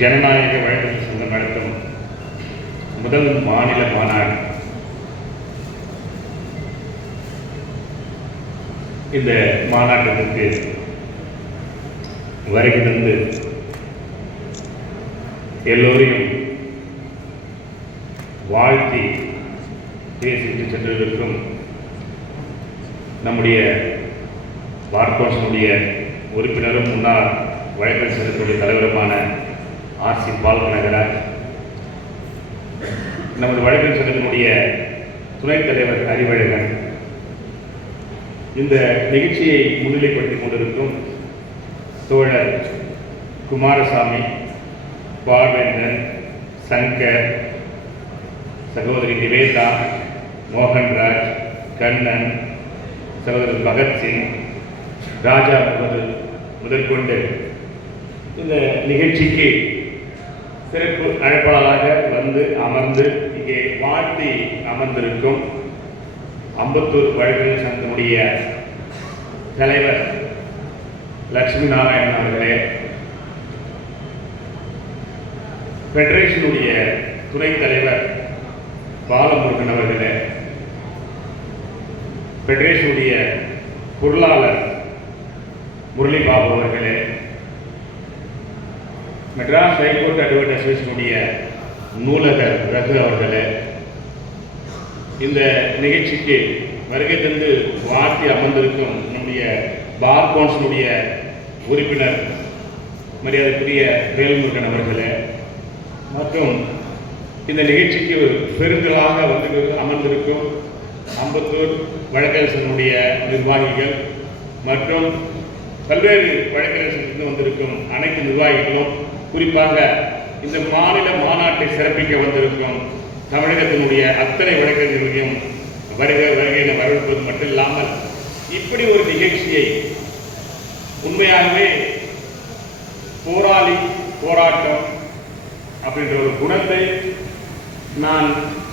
ஜனநாயக வழக்கறிஞர் சங்கம் நடத்தும் முதல் மாநில மாநாடு. இந்த மாநாட்டத்திற்கு வருகை தந்து எல்லோரையும் வாழ்த்தி பேசிட்டு சென்றிருக்கும் நம்முடைய பார் கவுன்சிலுடைய உறுப்பினரும் முன்னாள் வழக்கறிஞர் சங்கத்துடைய தலைவருமான ஆர்சி பால்கனகராஜ், நமது வழக்கறிஞர் சங்கத்தினுடைய துணைத் தலைவர் அறிவழகன், இந்த நிகழ்ச்சியை முன்னிலைப்படுத்திக் கொண்டிருக்கும் தோழர் குமாரசாமி, பார்வேந்தன், சங்கர், சகோதரி நிவேதா, மோகன்ராஜ், கண்ணன், சகோதரர் பகத்சிங், ராஜா முதற்கொண்டு இந்த நிகழ்ச்சிக்கு சிறப்பு அழைப்பாளராக வந்து அமர்ந்து இங்கே வாழ்த்தி அமர்ந்திருக்கும் அம்பத்தூர் வழக்கறிஞர் சங்கத்தினுடைய தலைவர் லட்சுமி நாராயணன் அவர்களே, ஃபெடரேஷனுடைய துணைத் தலைவர் பாலமுருகன் அவர்களே, ஃபெடரேஷனுடைய பொருளாளர் முரளிபாபு அவர்களே, மெட்ராஸ் ஹைகோர்ட் அட்வொகேட் அசோசியேஷனுடைய நூலகர் ரகு அவர்களே, இந்த நிகழ்ச்சிக்கு வருகை தந்து வாழ்த்தி அமர்ந்திருக்கும் நம்முடைய பார் கவுன்சிலுடைய உறுப்பினர் மரியாதைக்குரிய வேல்முருகன் அவர்களே, மற்றும் இந்த நிகழ்ச்சிக்கு பெருங்களாக வந்து அமர்ந்திருக்கும் அம்பத்தூர் வழக்கறிஞர் சங்கத்தினுடைய நிர்வாகிகள் மற்றும் பல்வேறு வழக்கறிஞர் சங்கத்திலிருந்து வந்திருக்கும் அனைத்து நிர்வாகிகளும், குறிப்பாக இந்த மாநில மாநாட்டை சிறப்பிக்க வந்திருக்கும் தமிழகத்தினுடைய அத்தனை வழக்கறிஞர்களையும் வருகையை வரவேற்பது மட்டும் இல்லாமல், இப்படி ஒரு நிகழ்ச்சியை உண்மையாகவே போராளி போராட்டம் அப்படின்ற ஒரு குணத்தை நான்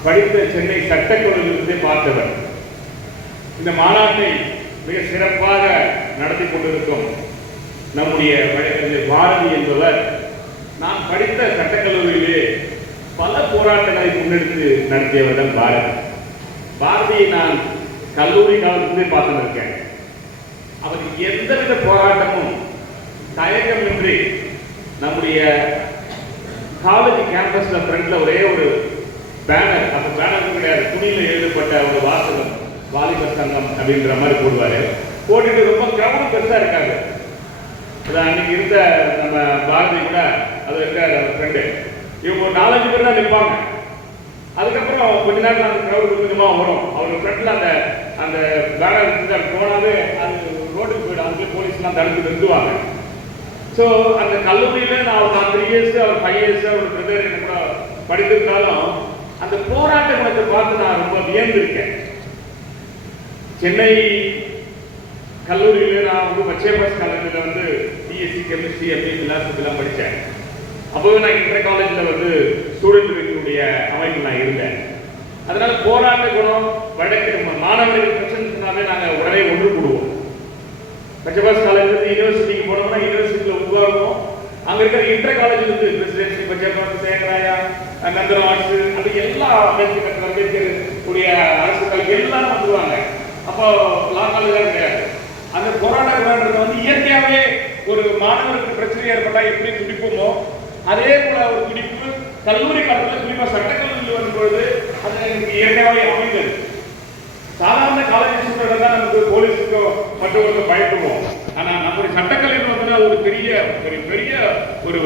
படித்த சென்னை சட்டக்கல்லூரியிலிருந்தே பார்த்தவர். இந்த மாநாட்டை மிக சிறப்பாக நடத்தி கொண்டிருக்கும் நம்முடைய வழக்கறிஞர் பாரதி என்பவர், நான் படித்த சட்டக்கல்லூரியிலே பல போராட்டங்களை முன்னெடுத்து நடத்தியவர்கள் பாரதி. பாரதியை நான் கல்லூரி காலத்திலே பார்த்துருக்கேன். அவர் எந்தவித போராட்டமும் தயக்கமின்றி நம்முடைய காலேஜ் கேம்பஸ்ல ஃப்ரண்ட்ல ஒரே ஒரு பேனர், அந்த பேனர் கிடையாது, துணியில் எழுதப்பட்ட ஒரு வாசகம், வாலிபர் சங்கம் அப்படின்ற மாதிரி போடுவாரு. போட்டுட்டு ரொம்ப கிரௌண்ட் பெருசா இருக்காது. அன்னைக்கு இருந்த நம்ம பாரதி கூட அது இருக்க ஃப்ரெண்டு, இவங்க ஒரு 4-5 பேர் தான் நிற்பாங்க. அதுக்கப்புறம் கொஞ்ச நேரம் அந்த கிரௌண்ட் கொஞ்சமாக வரும். அவங்க ஃப்ரெண்ட்ல அந்த அந்த பேனர் இருந்து போனாவே அது ரோட்டுக்கு போயிடும். அதுக்குள்ளே போலீஸ்லாம் தடுத்து நிறுத்துவாங்க. ஸோ அந்த கல்லூரியில் நான் ஒரு 3 இயர்ஸ், அவர் 5 இயர்ஸ், அவர் பிரதர் என்ன கூட படித்திருந்தாலும் அந்த போராட்ட குணத்தை பார்த்து நான் ரொம்ப வியந்திருக்கேன். சென்னை கல்லூரியில் நான் வந்து மச்சேபாஸ் கல்லூரியில் வந்து பிஎஸ்சி கெமிஸ்ட்ரி, எம்ஏ பிலாசபிலாம் படித்தேன். அப்போவே நான் இன்டர் காலேஜில் வந்து ஸ்டூடெண்ட் விங்கினுடைய அமைப்பில் நான் இருந்தேன். அதனால போராட்ட குணம் வழக்கு மாணவர்கள் பிரச்சனைனாவே நாங்கள் உடனே ஒன்று கூடுவோம். மச்சேபாஸ் காலேஜ்லேருந்து யூனிவர்சிட்டிக்கு போனோம்னா யூனிவர்சிட்டியில் உருவாகுவோம். அங்கே இருக்கிற இன்டர் காலேஜில் இருந்து பிரசிடென்சி, மச்சேபாஸ், சேகராயா, நந்தனம் ஆர்ட்ஸ், அது எல்லா அம்பேத்கர் உடைய அரசு கல்வி எல்லாரும் வந்துருவாங்க. அப்போ லா காலேஜ் கிடையாது. அந்த போராட்டங்கள் வந்து இயற்கையாகவே ஒரு மாணவருக்கு பிரச்சனை ஏற்பட்டால் எப்படி துடிப்போமோ அதே போல ஒரு துடிப்பு கல்லூரி காலத்தில், குறிப்பாக சட்டக்கல்லூரியில் வரும்பொழுது அது எனக்கு இயற்கையாகவே அமைந்தது. சாதாரண காலேஜ் ஸ்டூடெண்ட் தான் நமக்கு போலீஸுக்கோ மற்றவர்களுக்கோ பயப்படுவோம். ஆனால் நம்முடைய சட்டக்கல்லூரி வந்து அது ஒரு பெரிய ஒரு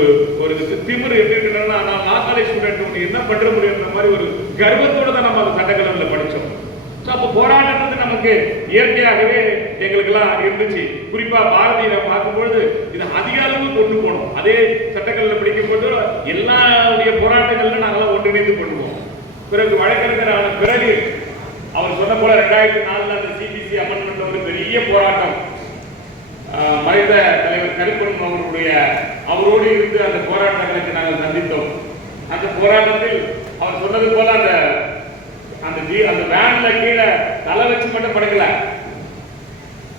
ஒரு திமிரு எப்படி இருக்குன்னா, நான் லா காலேஜ் ஸ்டூடெண்ட் என்ன பண்ண முடியுன்ற மாதிரி ஒரு கர்வத்தோடு தான் நம்ம அந்த சட்டக்கல்லூரியில் படித்தோம். ஸோ அப்போ போராட்டத்தை நமக்கு இயற்கையாகவே எங்களுக்கெல்லாம் இருந்துச்சு. குறிப்பாக பாரதியை பார்க்கும்பொழுது இது அதிக அளவு கொண்டு போனோம். அதே சட்டக்கல்ல படிக்கும்போது எல்லாருடைய போராட்டங்கள்ல நாங்களாம் ஒன்றிணைந்து பண்ணுவோம். பிறகு வழக்கறிஞர் ஆன பிறகு அவர் சொன்ன போல 2004 அந்த சிபிசி அமெண்ட்மெண்ட் ஒரு பெரிய போராட்டம், மறைந்த தலைவர் கருப்பன் அவரோடு இருந்து அந்த போராட்டங்களுக்கு நாங்கள் சந்தித்தோம். அந்த போராட்டத்தில் அவர் சொன்னது போல அந்த அந்த வேன்ல கீழே தலை வச்சு மட்டும் படுக்கல,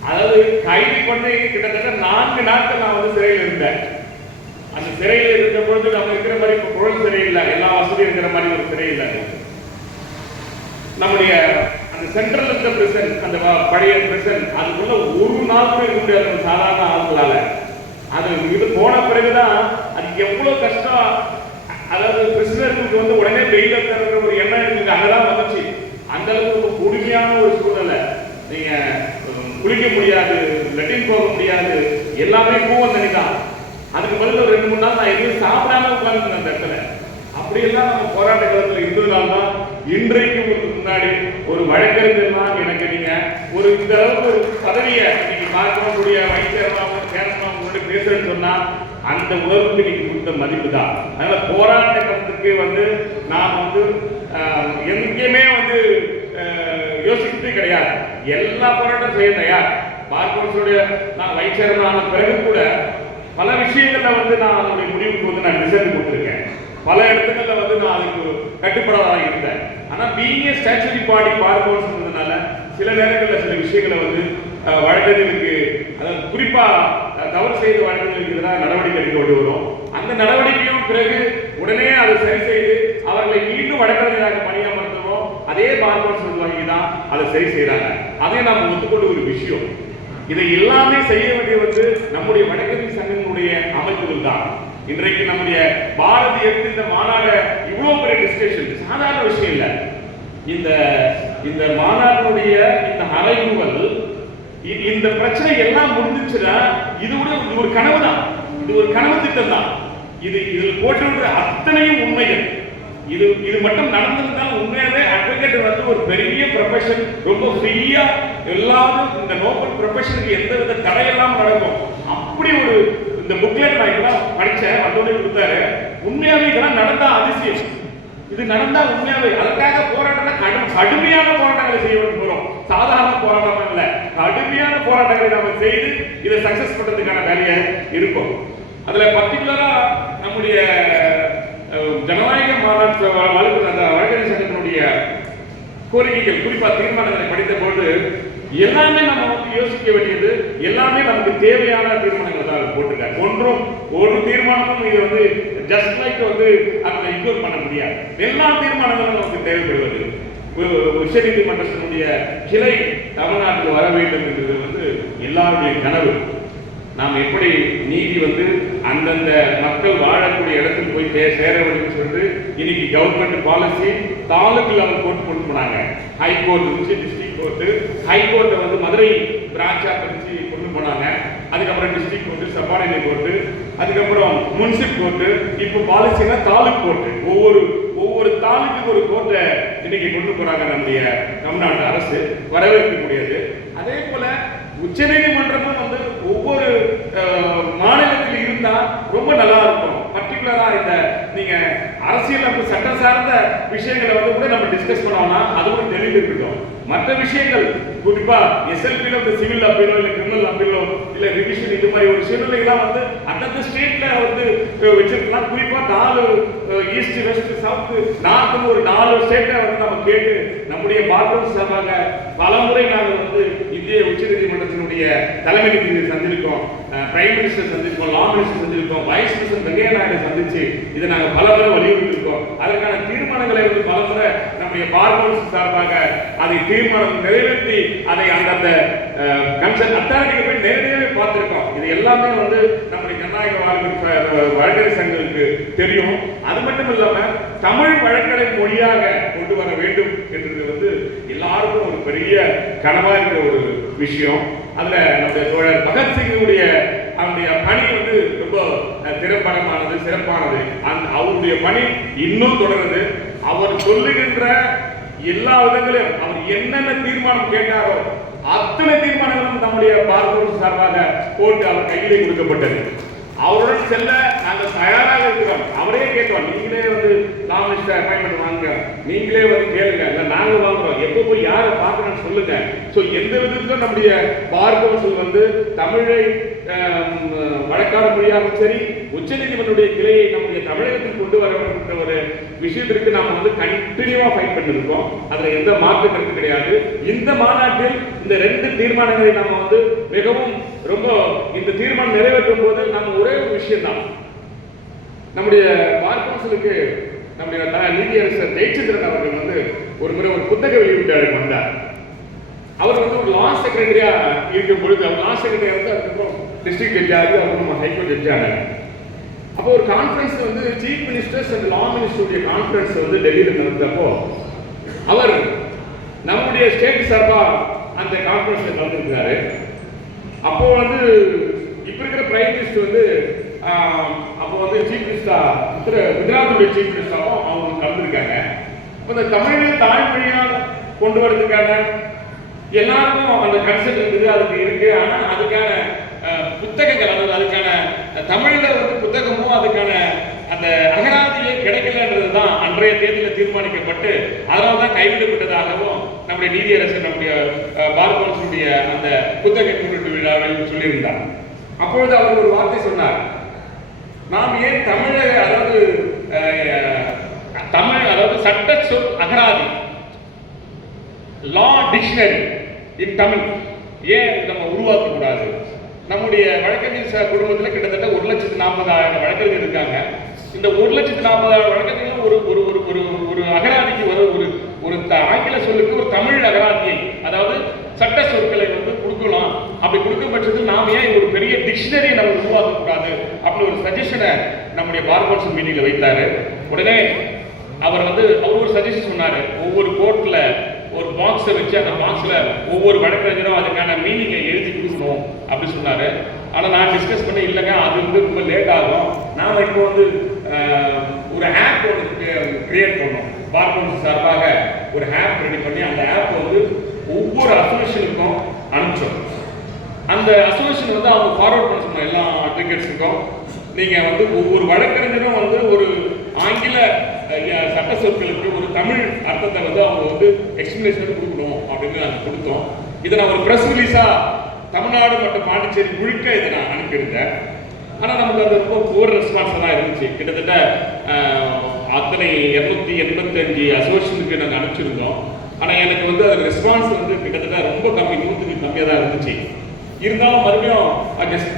அதாவது கைது பண்ணி கிட்டத்தட்ட 4 நாட்கள் நான் வந்து சிறையில் இருந்தேன். அந்த சிறையில் இருக்கிற பொழுது நம்ம இருக்கிற மாதிரி இப்போ குழல் சிறை இல்லை, எல்லா வசதியும் இருக்கிற மாதிரி ஒரு சிறை இல்லை. நம்முடைய அந்த சென்ட்ரல் இருந்த பிரசன், அந்த பழைய பிரசன், அதுக்குள்ள ஒரு நாள் கூட இருக்க முடியாது சாதாரண ஆட்களால. அது இது போன பிறகுதான் அது எவ்வளவு கஷ்டம். அதாவது பிரிசனருக்கு வந்து உடனே வெயில தர ஒரு எண்ணம் இருக்கு, அங்கதான் வந்துச்சு. அந்த அளவுக்கு கொடுமையான ஒரு சூழ்நிலை. நீங்க குளிக்க முடியாது, லெட்டின் போக முடியாது, எல்லாமே கூவம் தனிதான். அதுக்கு பதில் ஒரு 2-3 நாள் நான் எதுவும் சாப்பிடாம உட்கார்ந்து அந்த இடத்துல. அப்படியெல்லாம் நம்ம போராட்ட காலத்தில் இருந்ததுனால்தான் இன்றைக்கு முன்னாடி ஒரு வழக்கறிஞர்லாம் எனக்கு நீங்க ஒரு இந்த அளவுக்கு ஒரு பதவியை இன்னைக்கு பார்க்கக்கூடிய வைத்தியராகவும் சேரமாகவும் உங்கள்கிட்ட பேசுறேன்னு சொன்னா அந்த உணர்வுக்கு நீங்க கொடுத்த மதிப்பு தான். அதனால போராட்ட காலத்துக்கு வந்து நான் வந்து எங்கேயுமே வந்து யோசிக்கிறது கிடையாது. எல்லா போராட்டம் செய்ய தயார். பார்க்கக்கூடிய நான் வைத்தியரான பிறகு கூட பல விஷயங்கள்ல வந்து நான் அதனுடைய முடிவுக்கு வந்து நான் ரிசல்ட் கொடுத்துருக்கேன். பல இடத்துக்கள்ல வந்து நான் அதுக்கு கட்டுப்படாதான் இருந்தேன். ஆனா பீயிங் ஏ ஸ்டாச்சுரி பாடி பார்க்கணும்னு சொன்னதுனால சில நேரங்களில் சில விஷயங்களை வந்து வழக்கறிஞருக்கு, அதாவது குறிப்பா தவறு செய்த வழக்கறிஞருக்கு எதிராக நடவடிக்கை எடுக்க வேண்டி வரும். அந்த நடவடிக்கையும் பிறகு உடனே அதை சரி செய்து அவர்களை மீண்டும் வழக்கறிஞராக பணியமர்த்துவோம். அதே பார்க்கணும் வகை தான் அதை சரி செய்யறாங்க. அதை நாம் ஒத்துக்கொண்டு ஒரு விஷயம். இதை எல்லாமே செய்ய வேண்டிய வந்து நம்முடைய வழக்கறிஞர் சங்கங்களுடைய அமைப்புகள் தான். இன்றைக்கு நம்முடைய பாரதி எடுத்து இந்த மாநாடு இவ்வளவு பெரிய டிஸ்கஷன் சாதாரண விஷயம் இல்ல. இந்த மாநாட்டுடைய இந்த அலைவுகள், இந்த பிரச்சனை எல்லாம் முடிஞ்சிச்சுன்னா இது ஒரு கனவு தான். இது ஒரு கனவு திட்டம் தான். இதில் போட்டு அத்தனையும் உண்மைகள். இது மட்டும் நடந்திருந்தால் உண்மையாவே அட்வொகேட் வந்து ஒரு பெரிய ப்ரொஃபஷன், ரொம்ப ஃப்ரீயா எல்லாரும் இந்த நோபல் ப்ரொஃபஷனுக்கு எந்த வித தடையெல்லாம் நடக்கும். அப்படி ஒரு இந்த புக்லெட் நான் இப்பதான் படிச்சேன், வந்தோடனே கொடுத்தாரு. உண்மையாவே இதெல்லாம் நடந்தா அதிசயம். இது நடந்தா உண்மையாவே அதற்காக போராட்டம் கடுமையான போராட்டங்களை செய்ய வேண்டி போறோம். சாதாரண போராட்டம் இல்ல, கடுமையான போராட்டங்களை நம்ம செய்து இதை சக்சஸ் பண்றதுக்கான வேலையை இருக்கும். அதுல பர்டிகுலரா நம்முடைய ஜனநாயக மாநாட்டு வழக்கறிஞர் சங்கத்தினுடைய கோரிக்கைகள், குறிப்பா தீர்மானங்களை படித்த போது எல்லாமே நம்ம வந்து யோசிக்க வேண்டியது, எல்லாமே நமக்கு தேவையான தீர்மானங்கள் தான் போட்டிருக்காங்க. ஒரு தீர்மானமும் இது வந்து ஜஸ்ட் லைக் வந்து அதை இக்னோர் பண்ண முடியாது. எல்லா தீர்மானங்களும் நமக்கு தேவைப்படுவது. உச்ச நீதிமன்றத்தினுடைய கிளை தமிழ்நாட்டில் வர வேண்டும் என்பது வந்து எல்லாருடைய கனவு. நாம் எப்படி நீதி வந்து அந்தந்த மக்கள் வாழக்கூடிய இடத்துக்கு போய் சேர வேண்டும் என்று இன்னைக்கு government policy taluk level court கொண்டு போனாங்க. ஹைகோர்ட் இருந்துச்சு, டிஸ்ட்ரிக்ட் கோர்ட்டு. ஹைகோர்ட்டை வந்து மதுரை பிரான்ச்சா பிரிச்சு கொண்டு போனாங்க. அதுக்கப்புறம் டிஸ்ட்ரிக்ட் கோர்ட்டு, சபார்டினேட் கோர்ட்டு, அதுக்கப்புறம் முனிசிபல் கோர்ட்டு. இப்போ பாலிசினா தாலுக் கோர்ட்டு. ஒவ்வொரு தாலுக்கு ஒரு கோர்ட்டை இன்னைக்கு கொண்டு போறாங்க நம்முடைய தமிழ்நாட்டு அரசு. வரவேற்கக்கூடியது. அதே போல உச்ச நீதிமன்றமும் வந்து ஒவ்வொரு மாநிலத்தில் இருந்தா ரொம்ப நல்லா இருக்கும். பர்டிகுலரா இந்த நீங்க அரசியல் சட்டம் சார்ந்த விஷயங்களை வந்து கூட நம்ம டிஸ்கஸ் பண்ணோம்னா அது கூட தெளிவு இருக்கட்டும். மற்ற விஷயங்கள் குறிப்பா எஸ்எல்பில வந்து சிவில் அப்பீலோ இல்ல கிரிமினல் அப்பீலோ இல்ல ரிவிஷன் இது மாதிரி ஒரு சூழ்நிலைகள்லாம் வந்து அந்தந்த ஸ்டேட்ல வந்து வச்சிருக்கலாம். குறிப்பா 4 ஈஸ்ட் வெஸ்ட் சவுத் நார்த்னு ஒரு 4 ஸ்டேட்டை வந்து நம்ம கேட்டு நம்முடைய பார்க்கணும் சார்பாக பலமுறை நாங்கள் வந்து இந்திய உச்ச நீதிமன்றத்தினுடைய தலைமை நீதிபதியை சந்திருக்கோம், பிரைம் மினிஸ்டர் சந்திருக்கோம், லா மினிஸ்டர் சந்திருக்கோம், வைஸ் பிரசிடன்ட் வெங்கையா நாயுடு சந்திச்சு இதை நாங்கள் பலமுறை வலியுறுத்தி இருக்கோம். அதற்கான தீர்மானங்களை வந்து பலமுறை நம்முடைய பார்க்கணும் சார்பாக அதை தீர்மானம் நிறைவேற்றி அதை அந்தந்த கன்சர்ன் அத்தாரிட்டிக்கு போய் நேரடியாகவே பார்த்திருக்கோம். இது எல்லாமே வந்து நம்முடைய ஜனநாயக வழக்கறிஞர் சங்கங்களுக்கு தெரியும். அது மட்டும் இல்லாம தமிழ் வழக்கடை மொழியாக கொண்டு வர வேண்டும் என்றது வந்து எல்லாருக்கும் ஒரு பெரிய கனவா இருக்கிற ஒரு விஷயம். அதுல நம்முடைய தோழர் பகத்சிங்குடைய அவருடைய பணி வந்து ரொம்ப திறம்படமானது, சிறப்பானது. அவருடைய பணி இன்னும் தொடருது. அவர் சொல்லுகின்ற எல்லா விதங்களையும் அவர் என்னென்ன தீர்மானம் கேட்டாரோ அத்தனை தீர்மானங்களும் நம்முடைய பார்ப்போர் சார்பாக போட்டு அவர் கையிலே கொடுக்கப்பட்டது. அவருடன் செல்ல நாங்கள் தயாராக இருக்கிறோம். அவரே கேட்டோம், நீங்களே வந்து லா மினிஸ்டர் அப்பாயின்மெண்ட் வாங்க, நீங்களே வந்து கேளுங்க, இல்லை நாங்கள் வாங்குறோம், எப்போ போய் யாரை பார்க்கணும்னு சொல்லுங்க. ஸோ எந்த விதத்திலும் நம்முடைய பார் கவுன்சில் வந்து தமிழை வழக்காட மொழியாகவும் சரி, உச்ச நீதிமன்றத்துடைய கிளையை நம்முடைய தமிழகத்தில் கொண்டு வர வேண்டும் ஒரு விஷயத்திற்கு நாம் வந்து கண்டினியூவா ஃபைட் பண்ணிருக்கோம். அதுல எந்த மாற்று கருத்து கிடையாது. இந்த மாநாட்டில் இந்த 2 தீர்மானங்களை நாம வந்து மிகவும் ரொம்ப இந்த தீர்மானம் நிறைவேற்றும் போது நம்ம ஒரே ஒரு விஷயம் தான், நம்முடைய பார் கவுன்சிலுக்கு நம்முடைய நீதியரசர் ஜெயச்சந்திரன் அவர்கள் வந்து ஒரு முறை ஒரு புத்தக வெளியீட்டு வந்தார். அவர் வந்து ஒரு லா செக்ரட்டரியா இருக்கும் பொழுது அவர் லா செக்ரட்டரியா வந்து அதுக்கப்புறம் டிஸ்ட்ரிக்ட் ஜட்ஜாக அப்புறம் ஹைகோர்ட் ஜட்ஜாக. அப்போ ஒரு கான்ஃபரன்ஸ் வந்து சீஃப் மினிஸ்டர்ஸ் அண்ட் லா மினிஸ்டருடைய கான்ஃபரன்ஸ் வந்து டெல்லியில் நடந்தப்போ அவர் நம்முடைய ஸ்டேட் சார்பா அந்த கான்ஃபரன்ஸ்ல கலந்துருக்கிறாரு. அப்போ வந்து இப்ப இருக்கிற பிரைம் மினிஸ்டர் வந்து அப்போ வந்து சீஃப் மினிஸ்டரா குஜராத்துடைய சீஃப் மினிஸ்டராகவும் அவங்க கலந்துருக்காங்க. இப்போ இந்த தமிழ் தாய்மொழியாக கொண்டு வரதுக்கான எல்லாருக்கும் அந்த கன்செப்ட் இருக்குது, அதுக்கு இருக்கு. ஆனா அதுக்கான புத்தகங்கள், அதாவது அதுக்கான தமிழ்ல வந்து புத்தகமும் அதுக்கான அந்த அகராதியே கிடைக்கலன்றது தான் அன்றைய தேதியில் தீர்மானிக்கப்பட்டு அதனால தான் கைவிடப்பட்டதாகவும் நம்முடைய நீதியரசர் நம்முடைய பார் கவுன்சிலுடைய அந்த புத்தக முன்னெட்டு விழாவில் சொல்லியிருந்தார். அப்பொழுது அவர் ஒரு வார்த்தை சொன்னார், நாம் ஏன் தமிழை அதாவது சட்ட சொல் அகராதி லா டிக்ஷனரி இன் தமிழ் ஏன் நம்ம உருவாக்க கூடாது? நம்முடைய வழக்கறிஞர் குடும்பத்தில் கிட்டத்தட்ட 1,40,000 வழக்கறிஞர் இருக்காங்க. இந்த 1,40,000 வழக்கறிஞர்கள் ஒரு ஒரு ஒரு ஒரு அகராதிக்கு ஒரு ஆங்கில சொல்லுக்கு ஒரு தமிழ் அகராதியை, அதாவது சட்ட சொற்களை வந்து கொடுக்கலாம். அப்படி கொடுக்கும் பட்சத்தில் நாம் ஏன் ஒரு பெரிய டிக்ஷனரியை நம்ம உருவாக்க கூடாது அப்படி ஒரு சஜஷனை நம்முடைய பார் கவுன்சில் மீட்டிங்ல வைத்தாரு. உடனே அவர் ஒரு சஜஷன் சொன்னாரு, ஒவ்வொரு கோர்ட்ல ஒரு பாக்ஸை வச்சு அந்த பாக்ஸ்ல ஒவ்வொரு வழக்கறிஞரும் அதுக்கான மீனிங்கை எழுதி கொடுக்கணும் அப்படி சொன்னாரு. ஆனா நான் டிஸ்கஸ் பண்ண இல்லைங்க, அது வந்து ரொம்ப லேட் ஆகும். நாம இப்போ வந்து ஒரு ஆப் ஒன்று கிரியேட் பண்ணோம். பார் கவுன்சில் சார்பாக ஒரு ஆப் ரெடி பண்ணி அந்த ஆப் வந்து ஒவ்வொரு அசோசியேஷனுக்கும் அனுப்பிச்சோம். அந்த அசோசியேஷன் வந்து அவங்க ஃபார்வர்ட் பண்ண சொன்னோம் எல்லா அட்வொகேட்ஸுக்கும். நீங்க வந்து ஒவ்வொரு வழக்கறிஞரும் வந்து ஒரு ஆங்கில சட்ட சொற்களுக்கு ஒரு தமிழ் அர்த்தத்தை வந்து அவங்க வந்து எக்ஸ்பிளேஷன் கொடுக்கணும் அப்படின்னு நாங்கள் கொடுத்தோம். இதை நான் ஒரு ப்ரெஸ் ரிலீஸா தமிழ்நாடு மற்றும் பாண்டிச்சேரி முழுக்க இதை நான் அனுப்பியிருந்தேன். ஆனால் நமக்கு அது ரொம்ப புவர் ரெஸ்பான்ஸ் தான் இருந்துச்சு. கிட்டத்தட்ட அத்தனை 285 அசோசியேஷனுக்கு நாங்கள் அனுப்பிச்சிருந்தோம். ஆனால் எனக்கு வந்து அது ரெஸ்பான்ஸ் வந்து கிட்டத்தட்ட ரொம்ப கம்மி, 100க்கு கம்மியாக தான் இருந்துச்சு. இருந்தாலும் மறுபடியும்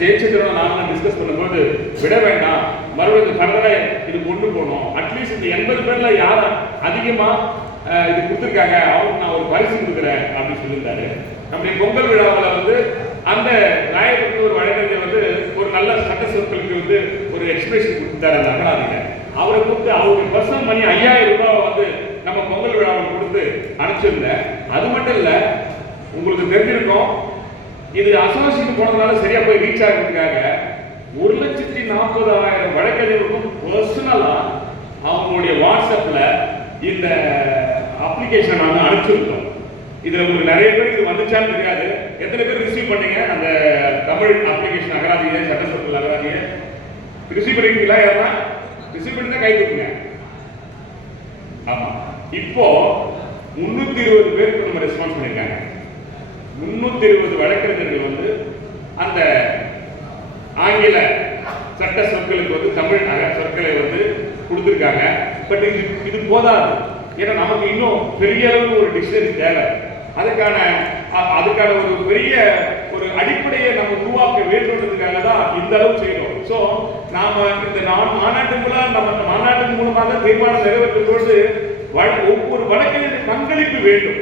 ஜெயச்சந்திரன் நாங்கள் டிஸ்கஸ் பண்ணும்போது விட வேண்டாம், மறுபடியும் ஃபர்தராக இது கொண்டு போகணும். அட்லீஸ்ட் இந்த 80 பேர்ல யார் அதிகமாக இது கொடுத்துருக்காங்க அவருக்கு நான் ஒரு பரிசு கொடுக்குறேன் அப்படின்னு சொல்லியிருந்தாரு. நம்முடைய பொங்கல் விழாவில் வந்து அந்த ராயப்பட்டு ஒரு வழக்கறிஞர் வந்து ஒரு நல்ல சட்ட சொற்களுக்கு வந்து ஒரு எக்ஸ்பிரஷன் கொடுத்தாரு அந்த அகராதியில. அவரை கூப்பிட்டு அவருக்கு பர்சனல் மணி 5000 ரூபாய் வந்து நம்ம பொங்கல் விழாவில் கொடுத்து அனுப்பிச்சிருந்தேன். அது மட்டும் இல்லை, உங்களுக்கு தெரிஞ்சிருக்கும், இது அசோசியேஷன் போனதுனால சரியா போய் ரீச் ஆகிறதுக்காக 1,40,000 வழக்கறிஞர்களுக்கும் பர்சனலா அவங்களுடைய வாட்ஸ்அப்ல இந்த அப்ளிகேஷன் நாங்கள் அனுப்பிச்சிருந்தோம். இதுல உங்களுக்கு நிறைய பேருக்கு இது வந்துச்சான்னு தெரியாது. எத்தனை பேர் ரிசீவ் பண்ணீங்க அந்த தமிழ் அப்ளிகேஷன் அகராதியை, சட்ட சொற்கள் அகராதியை ரிசீவ் பண்ணிருக்கீங்களா? யாரா ரிசீவ் பண்ணி தான் கை தூக்குங்க. ஆமா, இப்போ 320 பேருக்கு நம்ம ரெஸ்பான்ஸ் பண்ணிருக்காங்க. 320 வழக்கறிஞர்கள் வந்து அந்த ஆங்கில சட்ட சொற்களுக்கு வந்து தமிழ் சொற்களை வந்து கொடுத்துருக்காங்க. பட் இது போதாது. ஏன்னா நமக்கு இன்னும் பெரிய அளவு ஒரு டிக்ஷனரி தேவை. அதுக்கான ஒரு பெரிய ஒரு அடிப்படையை நம்ம உருவாக்க வேண்டும்ன்றதுக்காக தான் இந்த அளவு செய்யணும். ஸோ நாம இந்த மாநாட்டின் மூலமாக தீர்மானம் நிறைவேற்றும் பொழுது ஒவ்வொரு வழக்கறிஞர் பங்களிப்பு வேண்டும்.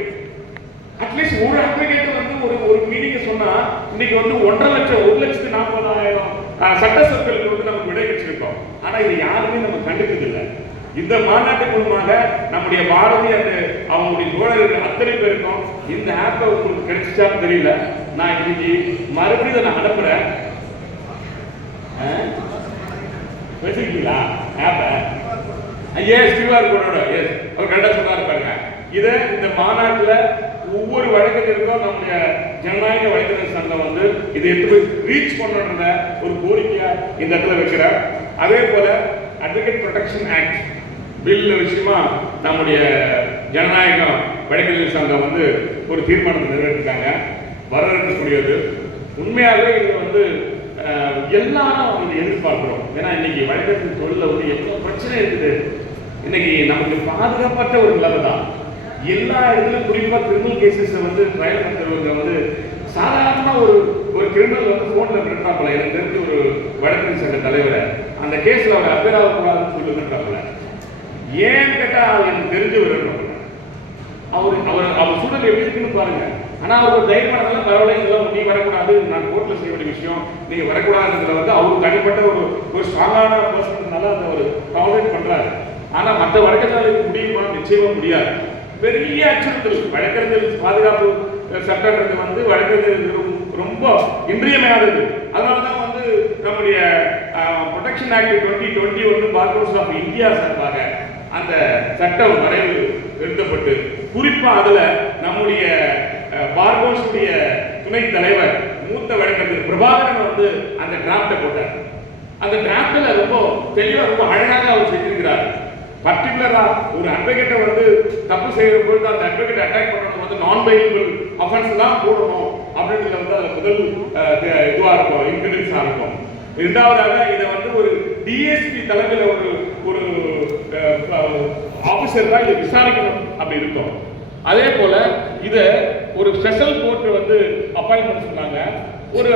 அட்லீஸ்ட் ஒரு அட்வொகேட் வந்து ஒரு மீட்டிங் சொன்னா இன்னைக்கு வந்து 1,40,000 சட்ட சொற்களுக்கு வந்து நமக்கு விடை கிடைச்சிருக்கோம். ஆனா இது யாருமே நம்ம கண்டுக்கிறது இல்லை. இந்த மாநாட்டு மூலமாக நம்முடைய பாரதி அந்த அவங்களுடைய தோழர்கள் அத்தனை பேருக்கும் இந்த ஆப்பை உங்களுக்கு கிடைச்சிச்சான்னு தெரியல. நான் இன்னைக்கு மறுபடியும் நான் அனுப்புறேன். வச்சிருக்கீங்களா ஆப்பை? எஸ், கியூஆர் கோடோட எஸ், அவர் கரெக்டாக சொன்னாரு பாருங்க. இதை இந்த மாநாட்டில் ஒவ்வொரு வழக்கறிஞருக்கும் நம்முடைய ஜனநாயக வழக்கறிஞர் சங்கம் வந்து இதை எப்படி ரீச் பண்ணுன்ற ஒரு கோரிக்கையா இந்த இடத்துல வைக்கிறார். அதே போல அட்வொகேட் ப்ரொடெக்ஷன் ஆக்ட் பில் விஷயமா நம்முடைய ஜனநாயக வழக்கறிஞர் சங்கம் வந்து ஒரு தீர்மானத்தை நிறைவேற்றிருக்காங்க, வரவேற்கக்கூடியது. உண்மையாகவே இது வந்து எல்லாரும் இதை எதிர்பார்க்கிறோம். ஏன்னா இன்னைக்கு வழக்கறிஞர் தொழில வந்து எவ்வளவு பிரச்சனை இருக்குது. இன்னைக்கு நமக்கு பாதுகாப்பற்ற ஒரு நிலைமை தான். எல்லா இடத்துலையும் குறிப்பாக கிரிமினல் கேசஸ் வந்து ட்ரையல் பண்ணுறவங்க வந்து சாதாரண ஒரு ஒரு கிரிமினல் வந்து போன்ல மிரட்டாப்புல, எனக்கு தெரிஞ்சு ஒரு வழக்கறிஞர் சங்க தலைவரை அந்த கேஸ்ல அவர் அப்பேர் ஆகக்கூடாதுன்னு சொல்லி மிரட்டாப்புல. ஏன்னு கேட்டா எனக்கு தெரிஞ்சு விரட்டாப்புல. அவர் சூழல் எப்படி இருக்குன்னு பாருங்க. ஆனா அவர் ஒரு தைரியமானதால பரவாயில்ல, இதெல்லாம் நீ வரக்கூடாது, நான் கோர்ட்ல செய்ய வேண்டிய விஷயம், நீங்க வரக்கூடாதுன்றதுல வந்து அவர் தனிப்பட்ட ஒரு ஸ்ட்ராங்கான பர்சனால அதை அவர் டாலரேட் பண்றாரு. ஆனா மற்ற வழக்கறிஞர்களுக்கு முடியுமா? நிச்சயமா முடியாது. பெரிய அச்சுறுத்தல். வழக்கறிஞர் பாதுகாப்பு சட்டன்றது வந்து வழக்கறிஞர் ரொம்ப இன்றியமையாதது. அதனாலதான் வந்து நம்முடைய protection act 2021 Bar Council of India சார்பாக அந்த சட்டம் வரைவு நிறுத்தப்பட்டு, குறிப்பா அதுல நம்முடைய பார் கவுன்சிலுடைய துணைத் தலைவர் மூத்த வழக்கறிஞர் பிரபாகரன் வந்து அந்த டிராப்டை போட்டார். அந்த டிராப்ட்ல ரொம்ப தெளிவா ரொம்ப அழகாக அவர் செஞ்சிருக்கிறார். பர்டிகுலரா ஒரு அட்வொகேட்டை வந்து தப்பு செய்யற பொழுது அந்த அட்வொகேட் அட்டாக் பண்றது வந்து நான் பெயிலபிள் அஃபென்ஸ் தான் போடணும் அப்படின்றது வந்து அது முதல் இதுவா இருக்கும், இன்கிரிடியன்ஸா இருக்கும். இரண்டாவதாக இதை வந்து ஒரு டிஎஸ்பி தலைமையில ஒரு ஆபீசர் தான் இதை விசாரிக்கணும் அப்படி இருக்கும். அதே போல இத ஒரு ஸ்பெஷல் கோர்ட் வந்து அப்பாயின்மெண்ட் சொன்னாங்க. ஒரு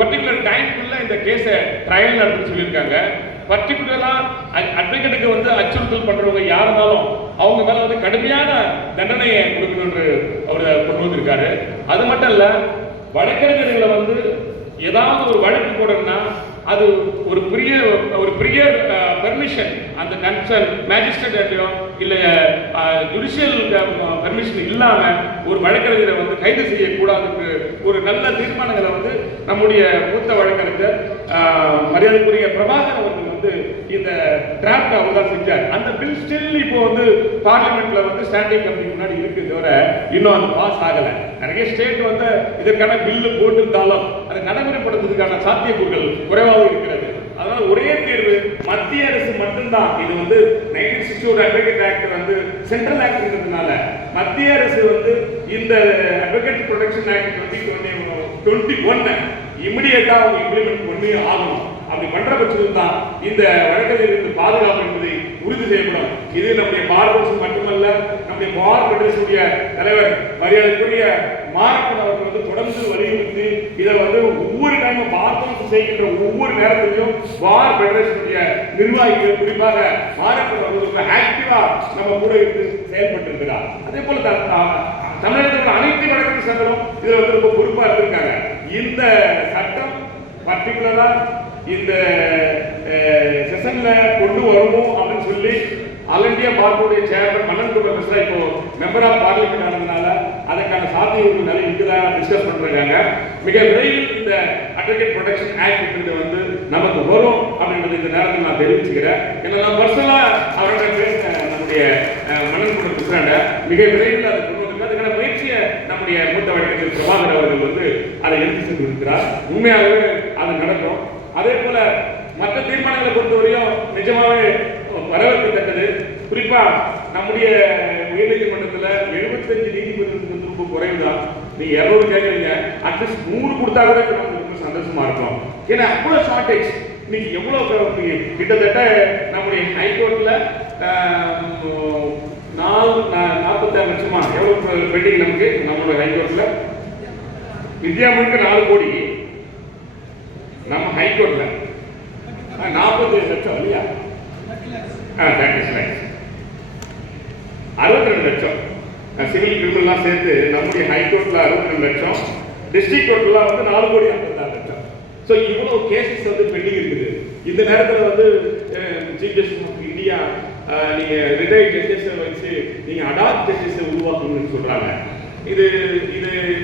பர்டிகுலர் டைம்க்குள்ள இந்த கேஸை ட்ரையல் நடத்த சொல்லியிருக்காங்க. பர்டிகுலரா அட்வொகேட்டுக்கு வந்து அச்சுறுத்தல் பண்றவங்க யார் இருந்தாலும் அவங்க மேல வந்து கடுமையான தண்டனையை கொடுக்கணும்னு அவர் கொண்டு வந்திருக்காரு. அது மட்டும் இல்ல, வழக்கறிஞர்களை வந்து ஏதாவது ஒரு வழக்கு போடணும்னா அது ஒரு பெரிய பெர்மிஷன் அந்த கன்சர்ன் மேஜிஸ்ட்ரேட்டையோ இல்ல ஜுடிஷியல் பெர்மிஷன் இல்லாம ஒரு வழக்கறிஞரை வந்து கைது செய்யக்கூடாதுக்கு ஒரு நல்ல தீர்மானங்களை வந்து நம்முடைய மூத்த வழக்கறிஞர் மரியாதைக்குரிய பிரபாகர் அவர்கள் வந்து இந்த டிராப்ட் அவர் தான் செஞ்சார். அந்த பில் ஸ்டில் இப்போ வந்து பார்லிமெண்ட்ல வந்து ஸ்டாண்டிங் கமிட்டி முன்னாடி இருக்கு, தவிர இன்னும் அது பாஸ் ஆகல. நிறைய ஸ்டேட் வந்து இதற்கான பில்லு போட்டிருந்தாலும் அதை நடைமுறைப்படுத்துவதற்கான சாத்தியக்கூறுகள் குறைவாக இருக்கிறது. அதனால ஒரே தீர்வு மத்திய அரசு மட்டும்தான். இது வந்து 1961 அட்வொகேட் ஆக்ட் வந்து சென்ட்ரல் ஆக்ட்ன்றதுனால மத்திய அரசு வந்து இந்த அட்வொகேட் ப்ரொடெக்ஷன் ஆக்ட் 2021 இமிடியேட்டா அவங்க இம்ப்ளிமெண்ட் பண்ணி ஆகணும். அப்படி பண்ற பட்சத்தில் தான் இந்த வழக்கறிஞர்களுக்கு பாதுகாப்பு என்பதை உறுதி செய்யப்படும். இது நம்முடைய பார் கவுன்சில் மட்டுமல்ல, நம்முடைய பார் ஃபெடரேஷனுடைய தலைவர் மரியாதைக்குரிய மாரப்பன் அவர்கள் வந்து தொடர்ந்து வலியுறுத்தி இதை வந்து ஒவ்வொரு டைமும் பார் கவுன்சில் செய்கின்ற ஒவ்வொரு நேரத்திலையும் பார் ஃபெடரேஷனுடைய நிர்வாகிகள் குறிப்பாக மாரப்பன் அவர்கள் ஆக்டிவா நம்ம கூட இருந்து செயல்பட்டு இருக்கிறார். அதே போல தமிழகத்தில் அனைத்து வழக்கறிஞர் சங்கங்களும் இதுல வந்து ரொம்ப பொறுப்பா இருந்திருக்காங்க. இந்த சட்டம் பர்டிகுலரா இந்த செஷன்ல கொண்டு வரணும் அப்படின்னு சொல்லி ஆல் இந்தியா பார்க்குடைய சேர்மன் மன்னன் குமார் இப்போ மெம்பர் ஆஃப் பார்லிமெண்ட் ஆனதுனால அதற்கான சாத்தியங்கள் நிறைய இங்குதான் டிஸ்கஸ் பண்றாங்க. மிக விரைவில் இந்த அட்வொகேட் ப்ரொடெக்ஷன் ஆக்ட் வந்து நமக்கு வரும் அப்படின்றது இந்த நேரத்தில் நான் தெரிவிச்சுக்கிறேன். ஏன்னா நான் பர்சனலா அவரோட பேசின நம்முடைய மன்னன் குமார் பேசுறாங்க, மிக விரைவில் அதை கொண்டு வந்து அதுக்கான முயற்சியை நம்முடைய மூத்த வழக்கறிஞர் பிரபாகர் அவர்கள் வந்து அதை எடுத்து சென்று இருக்கிறார். உண்மையாகவே அது நடக்கும். அதே போல மற்ற தீர்மானங்களை பொறுத்தவரையும் நிஜமாவே வரவேற்கத்தக்கது. குறிப்பா நம்முடைய உயர்நீதிமன்றத்தில் 75 நீதிபதிகளுக்கு வந்து ரொம்ப குறைவுதான். நீங்க 200 கேட்கறீங்க, அட்லீஸ்ட் 100 கொடுத்தா கூட நமக்கு ரொம்ப சந்தோஷமா இருக்கும். ஏன்னா அவ்வளவு ஷார்டேஜ். இன்னைக்கு எவ்வளவு கிட்டத்தட்ட நம்முடைய ஹைகோர்ட்ல 46 லட்சமா எவ்வளவு பெண்டிங் நமக்கு நம்மளுடைய ஹைகோர்ட்ல வித்யா முழுக்க 4 கோடி, நம்ம ஹைகோர்ட்ல 47 லட்சம் இல்லையா, 62 லட்சம் சிவில் கிரிமினல்லாம் சேர்த்து நம்முடைய ஹைகோர்ட்ல 62 லட்சம், டிஸ்ட்ரிக்ட் கோர்ட்ல வந்து 4 கோடி 56 லட்சம். ஸோ இவ்வளவு கேசஸ் வந்து பெண்டிங் இருக்குது. இந்த நேரத்தில் வந்து சீஃப் ஜஸ்டிஸ் ஆஃப் இந்தியா நீங்க ரிட்டையர்ட் ஜட்ஜஸை வச்சு நீங்க அடாப்ட் ஜட்ஜஸை உருவாக்கணும்னு சொல்றாங்க. இது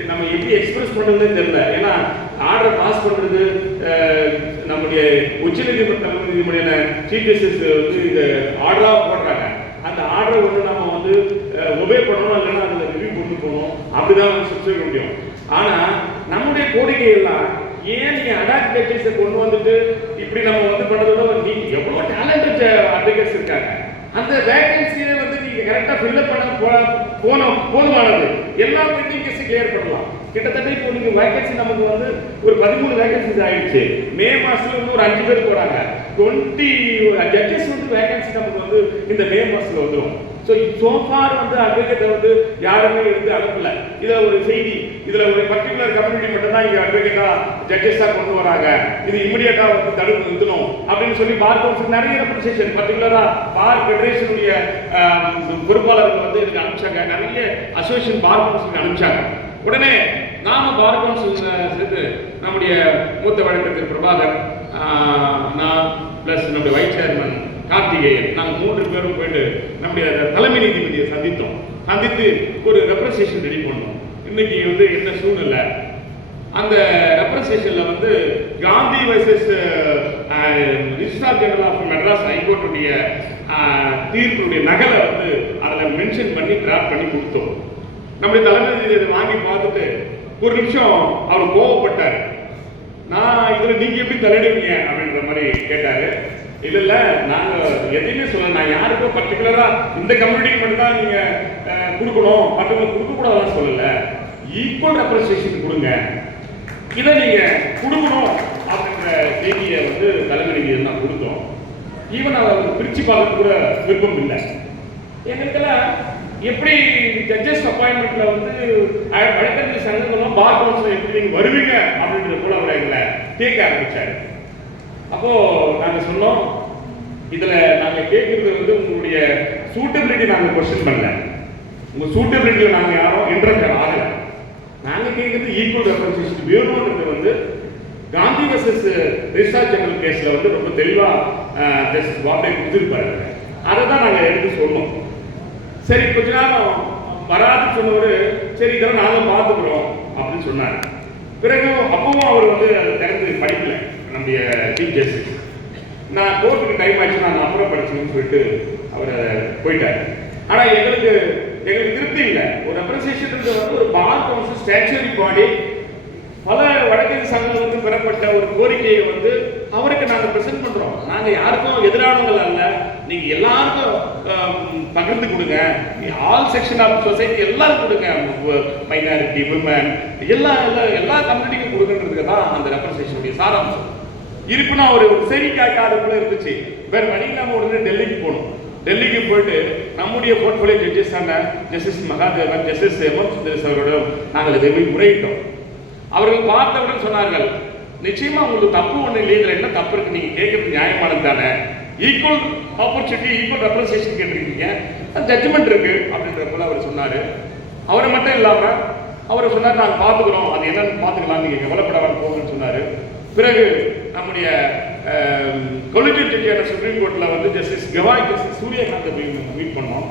நம்ம எப்படி எக்ஸ்பிரஸ் பண்றதுன்னு தெரியல. ஏன்னா ஆர்டர் பாஸ் பண்றது நம்முடைய உச்சநீதிமன்ற சீஃப் ஜஸ்டிஸ் வந்து இந்த ஆர்டரா போடுறாங்க. அந்த ஆர்டரை வந்து நம்ம வந்து ஒபே பண்ணணும், இல்லைன்னா அதில் ரிவ்யூ கொண்டு போகணும், அப்படிதான் வந்து சொல்ல முடியும். ஆனா நம்முடைய கோரிக்கை எல்லாம் ஏன் நீங்க அடாப்ட் ஜட்ஜஸை கொண்டு வந்துட்டு இப்படி நம்ம வந்து பண்றதோட நீங்க எவ்வளவு டேலண்டட் அட்வொகேட்ஸ் இருக்காங்க, அந்த வேகன்சியை வந்து நீங்க கரெக்டா ஃபில்அப் பண்ண போதுமானது. எல்லா பெண்டிங் கேஸையும் கிளியர் பண்ணலாம். கிட்டத்தட்ட இப்போ நீங்க வேகன்சி நமக்கு வந்து ஒரு 13 வேகன்சிஸ் ஆயிடுச்சு. மே மாசத்துல இன்னும் ஒரு 5 பேர் போறாங்க. 20 ஜட்ஜஸ் வந்து வேகன்சி நமக்கு வந்து இந்த மே மாசத்துல வந்துடும். ஸோ சோஃபார் வந்து அட்வொகேட்டை வந்து யாருமே எடுத்து அனுப்பல. இதில் ஒரு செய்தி, இதுல ஒரு பர்டிகுலர் கம்யூனிட்டி மட்டும் தான் இங்க அட்வொகேட்டா ஜட்ஜஸா கொண்டு வராங்க, இது இமிடியேட்டா வந்து தடுப்பு நிறுத்தணும் அப்படின்னு சொல்லி பார் கவுன்சில் நிறைய ரெப்ரசன்டேஷன், பர்டிகுலரா பார் ஃபெடரேஷனுடைய பொறுப்பாளர்கள் வந்து இதுக்கு அனுப்பிச்சாங்க, நிறைய அசோசியேஷன் பார் கவுன்சிலுக்கு அனுப்பிச்சாங்க. உடனே நாம பார் கவுன்சில் சேர்த்து நம்முடைய மூத்த வழக்கறிஞர் பிரபாகர், நான் பிளஸ் நம்முடைய வைஸ் சேர்மன் கார்த்திகேயன், நாங்கள் 3 பேரும் போயிட்டு நம்முடைய தலைமை நீதிபதியை சந்தித்து ஒரு ரெப்ரசன்டேஷன் ரெடி பண்ணோம். இன்னைக்கு வந்து என்ன சூழ்நிலை, அந்த ரெப்ரசன்டேஷன்ல வந்து Gandhi versus registrar general of Madras ஹைகோர்ட்டுடைய தீர்ப்புடைய நகலை வந்து அதில் மென்ஷன் பண்ணி டிராஃப்ட் பண்ணி கொடுத்தோம். நம்முடைய தலைமை நீதிபதி வாங்கி பார்த்துட்டு ஒரு நிமிஷம் அவர் கோவப்பட்டார். நான் இதுல நீங்க எப்படி தலையிடுவீங்க அப்படின்ற மாதிரி கேட்டாரு. இல்ல நாங்க எதையுமே சொல்ல, நான் யாருக்கும் பர்டிகுலரா இந்த கம்யூனிட்டிக்கு மட்டும் தான் நீங்க கொடுக்கணும், மற்றவங்க கொடுக்க கூடாதுன்னு சொல்லல, ஈக்குவல் ரெப்ரசன்டேஷன் கொடுங்க, இதை நீங்க கொடுக்கணும் அப்படின்ற செய்தியை வந்து தலைமை நீதியை நான் கொடுத்தோம். ஈவன் அவர் பிரிச்சு பார்க்க கூட விருப்பம் இல்லை. எங்களுக்கெல்லாம் எப்படி ஜட்ஜஸ் அப்பாயின்மெண்ட்ல வந்து வழக்கறிஞர் சங்கங்களும் பார் கவுன்சில் எப்படி நீங்க வருவீங்க அப்படின்றது போல அவர் எங்களை கேட்க ஆரம்பிச்சாரு. அப்போ நாங்க சொன்னோம், இதுல நாங்க கேட்கறது வந்து உங்களுடைய சூட்டபிலிட்டி நாங்க கொஸ்டின் பண்ணல, உங்க சூட்டபிலிட்டியில நாங்க யாரும் இன்டர்ஃபியர் ஆகல, நாங்க கேட்கறது ஈக்குவல் ரெப்ரசன்டேஷன் வேணும்ன்றது வந்து காந்தி வர்சஸ் ரிஜிஸ்ட்ரார் ஜெனரல் கேஸ்ல வந்து ரொம்ப தெளிவா ஜஸ்டிஸ் பாப்டே கொடுத்திருப்பாரு. அதை தான் நாங்க எடுத்து சொன்னோம். சரி கொஞ்ச நேரம் வராதுன்னு சொன்னவர், சரி இதெல்லாம் நாங்கள் பார்த்துக்கிறோம் அப்படின்னு சொன்னார். பிறகு அப்பவும் அவர் வந்து அதை திறந்து படிக்கல. நம்முடைய சீஃப் ஜஸ்டிஸ், நான் கோர்ட்டுக்கு டைம் ஆச்சு, நான் அப்புறம் படிச்சுன்னு சொல்லிட்டு அவர் போயிட்டார். ஆனால் எங்களுக்கு திருப்தி இல்லை. ஒரு ரெப்ரசன்டேஷன் வந்து ஒரு பார் கவுன்சில் ஸ்டாச்சுரி பாடி, பல வழக்கறிஞர் சங்கங்கள் வந்து பெறப்பட்ட ஒரு கோரிக்கையை வந்து அவருக்கு நாங்கள் பிரசன்ட் பண்றோம். நாங்கள் யாருக்கும் எதிரானவங்கள் அல்ல, நீங்க எல்லாருக்கும் பகிர்ந்து கொடுங்க, ஆல் செக்ஷன் ஆஃப் சொசைட்டி எல்லாரும் கொடுங்க, மைனாரிட்டி, விமன் எல்லா கம்யூனிட்டிக்கும் கொடுக்கறதுக்கு தான் அந்த ரெப்ரசன்டேஷனுடைய சாராம்சம். இருப்புனா ஒரு சரி காக்காத போல இருந்துச்சு. வேற வழி இல்லாம உடனே டெல்லிக்கு போகணும். டெல்லிக்கு போயிட்டு நம்முடைய போர்ட்ஃபோலியோ ஜட்ஜஸ் ஆன ஜஸ்டிஸ் மகாதேவன், ஜஸ்டிஸ் எம்எம் சுந்தரேஸ் அவரோட நாங்கள் இதை முறையிட்டோம். அவர்கள் பார்த்தவுடன் சொன்னார்கள், நிச்சயமா உங்களுக்கு தப்பு ஒண்ணு இல்லை, இதுல என்ன தப்பு இருக்கு, நீங்க கேட்கறது நியாயமானது தானே, ஈக்குவல் ஆப்பர்ச்சுனிட்டி ஈக்குவல் ரெப்ரசன்டேஷன் கேட்டிருக்கீங்க, ஜட்ஜ்மெண்ட் இருக்கு அப்படின்ற போல அவர் சொன்னாரு. அவரை மட்டும் இல்லாம அவர் சொன்னார், நாங்க பாத்துக்கிறோம், அது என்னன்னு பாத்துக்கலாம், நீங்க கவலைப்பட வர போகுதுன்னு சொன்னாரு. பிறகு நம்முடைய கொலிஜியல் ஜட்ஜியான சுப்ரீம் கோர்ட்ல வந்து justice Gavai, justice Suryakant meet பண்ணோம்.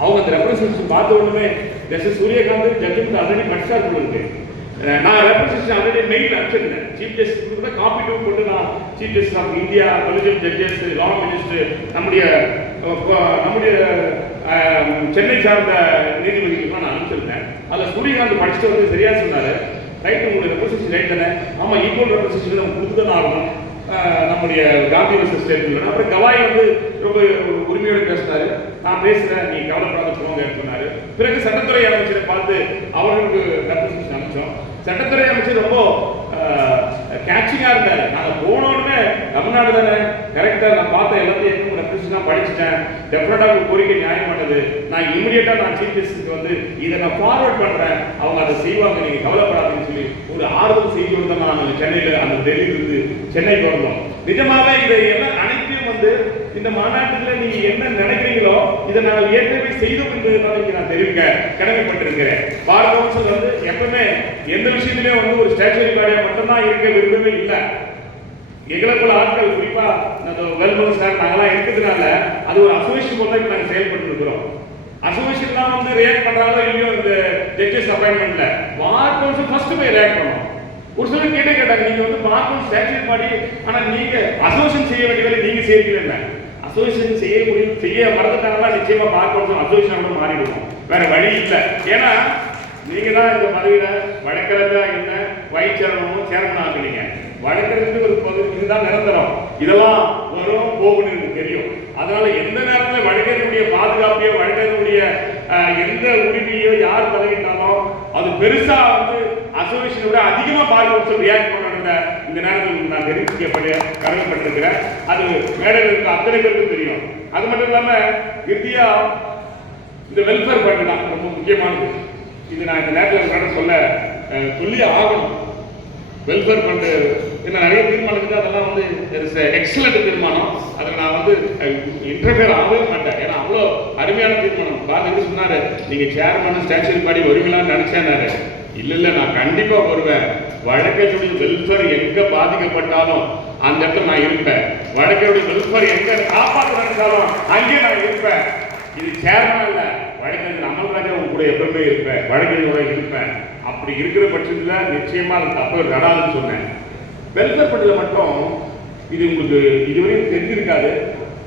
அவங்க அந்த ரெப்ரசன்டேஷன் பார்த்த உடனே ஜஸ்டிஸ் சூரியகாந்த் ஜட்ஜ்மெண்ட் ஆல்ரெடி படிச்சார் இருக்கு. நான் ரெப்ரசன்டேஷன் ஆல்ரெடி மெயில் அனுப்பிச்சிருந்தேன். சீஃப் ஜஸ்டிஸ் கூட காப்பி டூ கொண்டு நான் chief justice of India, collegial judges, law minister, நம்முடைய சென்னை சார்ந்த நீதிபதிகளுக்கு நான் அனுப்பிச்சிருந்தேன். அதில் சூரியகாந்த் படிச்சுட்டு வந்து சரியா சொன்னாரு, ரைட் உங்களுக்கு ரெப்ரசன்டேஷன் ரைட் தானே, ஆமா ஈக்குவல் ரெப்ரசன்டேஷன் நம்ம கொடுத்துதான் ஆகணும் நம்முடைய காந்தி வர்சஸ் ஸ்டேட். அப்புறம் கவாய் வந்து ரொம்ப உரிமையோடு பேசினாரு, நான் பேசுறேன், நீ கவலைப்படாத போங்க சொன்னாரு. பிறகு சட்டத்துறை அமைச்சரை பார்த்து அவர்களுக்கு ரெப்ரசன்டேஷன் அனுப்பிச்சோம். சட்டத்துறை அமைச்சர் ரொம்ப கேட்சிங்கா இருந்தாரு. நாங்க போனோடனே தமிழ்நாடு தானே கரெக்டா, நான் பார்த்த எல்லாத்தையும் ரெப்ரசன்டேஷன் படிச்சுட்டேன், டெஃபினட்டா கோரிக்கை நியாயமானது, நான் இமிடியேட்டா நான் சீஃப் ஜஸ்டிஸ்க்கு வந்து இதை நான் ஃபார்வர்ட் பண்றேன், அவங்க அதை செய்வாங்க, நீங்க கவலைப்படாதுன்னு சொல்லி ஒரு ஆறுதல் செய்தி கொடுத்தோம். நாங்கள் சென்னையில அந்த டெல்லியிலிருந்து சென்னைக்கு வந்தோம். நிஜமாவே இதை எல்லாம் அனைத்தையும் வந்து இந்த மாநாட்டில் நீங்க என்ன நினைக்கிறீங்களோ இதை நாங்கள் ஏற்கனவே செய்தோம் என்பதனால இங்க நான் தெரிவிக்க கடமைப்பட்டிருக்கிறேன். பார் கவுன்சில் வந்து எப்பவுமே எந்த விஷயத்திலே வந்து ஒரு ஸ்டாச்சுரி பாடியா மட்டும்தான் இருக்க விரும்பவே இல்லை. எங்களுக்குள்ள ஆட்கள் குறிப்பா வெல்பன் சார் நாங்கெல்லாம் இருக்கிறதுனால அது ஒரு அசோசியேஷன் போல தான் நாங்கள் செயல்பட்டு இருக்கிறோம். அசோசியேஷன் தான் வந்து ரியாக்ட் பண்றாங்களோ இல்லையோ இந்த ஜட்ஜஸ் அப்பாயின்மெண்ட்ல பார் கவுன்சில் ஃபர்ஸ்ட் போய் ரியாக்ட் பண்ணோம். ஒரு சிலர் கேட்டாங்க, நீங்க வந்து பார் கவுன்சில் ஸ்டாச்சுரி பாடி, ஆனா நீங்க அசோசியேஷன் செய்ய வேண்டிய வேலை நீங்க செய்யறீங்க, அசோசியேஷன் செய்ய மறந்துட்டாங்கன்னா நிச்சயமா பார் கவுன்சில் அசோசியேஷனோட மாறிடுவோம், வேற வழி இல்லை. ஏன்னா நீங்க தான் இந்த பதவியில வழக்கறிஞரா என்ன வைஸ் சேர்மனும் சேர்மன் ஆகுறீங்க. வழக்கறிஞருக்கு ஒரு பதவி இதுதான் நிரந்தரம், இதெல்லாம் வரும் போகணும்னு எனக்கு தெரியும். அதனால எந்த நேரத்தில் வழக்கறிஞருடைய பாதுகாப்பையோ வழக்கறிஞருடைய எந்த உரிமையோ யார் தலையிட்டாலும் அது பெருசா வந்து அசோசியேஷனை விட அதிகமா பார் கவுன்சில் ரியாக்ட் பண்ண இந்த நேரத்தில் நான் தெரிவிக்கப்பட கடமைப்பட்டிருக்கிறேன். அது மேடையில் இருக்க அத்தனை பேருக்கும் தெரியும். அது மட்டும் இல்லாம இந்தியா இந்த வெல்ஃபேர் ஃபண்ட் தான் ரொம்ப முக்கியமானது. இது நான் இந்த நேரத்தில் சொல்ல சொல்லி ஆகணும். வெல்ஃபேர் ஃபண்டு என்ன நிறைய தீர்மானம் இருக்குது, அதெல்லாம் வந்து எக்ஸலண்ட் தீர்மானம். அதில் நான் வந்து இன்டர்ஃபியர் ஆகவே மாட்டேன். ஏன்னா அவ்வளோ அருமையான தீர்மானம். பாருங்க சொன்னாரு, நீங்கள் சேர்மன் ஸ்டாச்சுரி பாடி வருவீங்களான்னு நினச்சேன்னாரு. இல்லை நான் கண்டிப்பாக வருவேன். வழக்கறிஞருடைய வெல்ஃபேர் எங்கே பாதிக்கப்பட்டாலும் அந்த இடத்துல நான் இருப்பேன். வழக்கறிஞருடைய வெல்ஃபேர் எங்கே காப்பாற்ற நினைச்சாலும் அங்கே நான் இருப்பேன். இது சேர்மன் இல்லை, வழக்கறிஞர் அமல்ராஜா உங்க கூட எப்பவுமே இருப்பேன், வழக்கறிஞரோட இருப்பேன். அப்படி இருக்கிற பட்சத்தில் நிச்சயமா அது தப்பு நடாதுன்னு சொன்னேன். வெல்ஃபேர் ஃபண்டில் மட்டும் இது உங்களுக்கு இதுவரையும் தெரிஞ்சிருக்காது,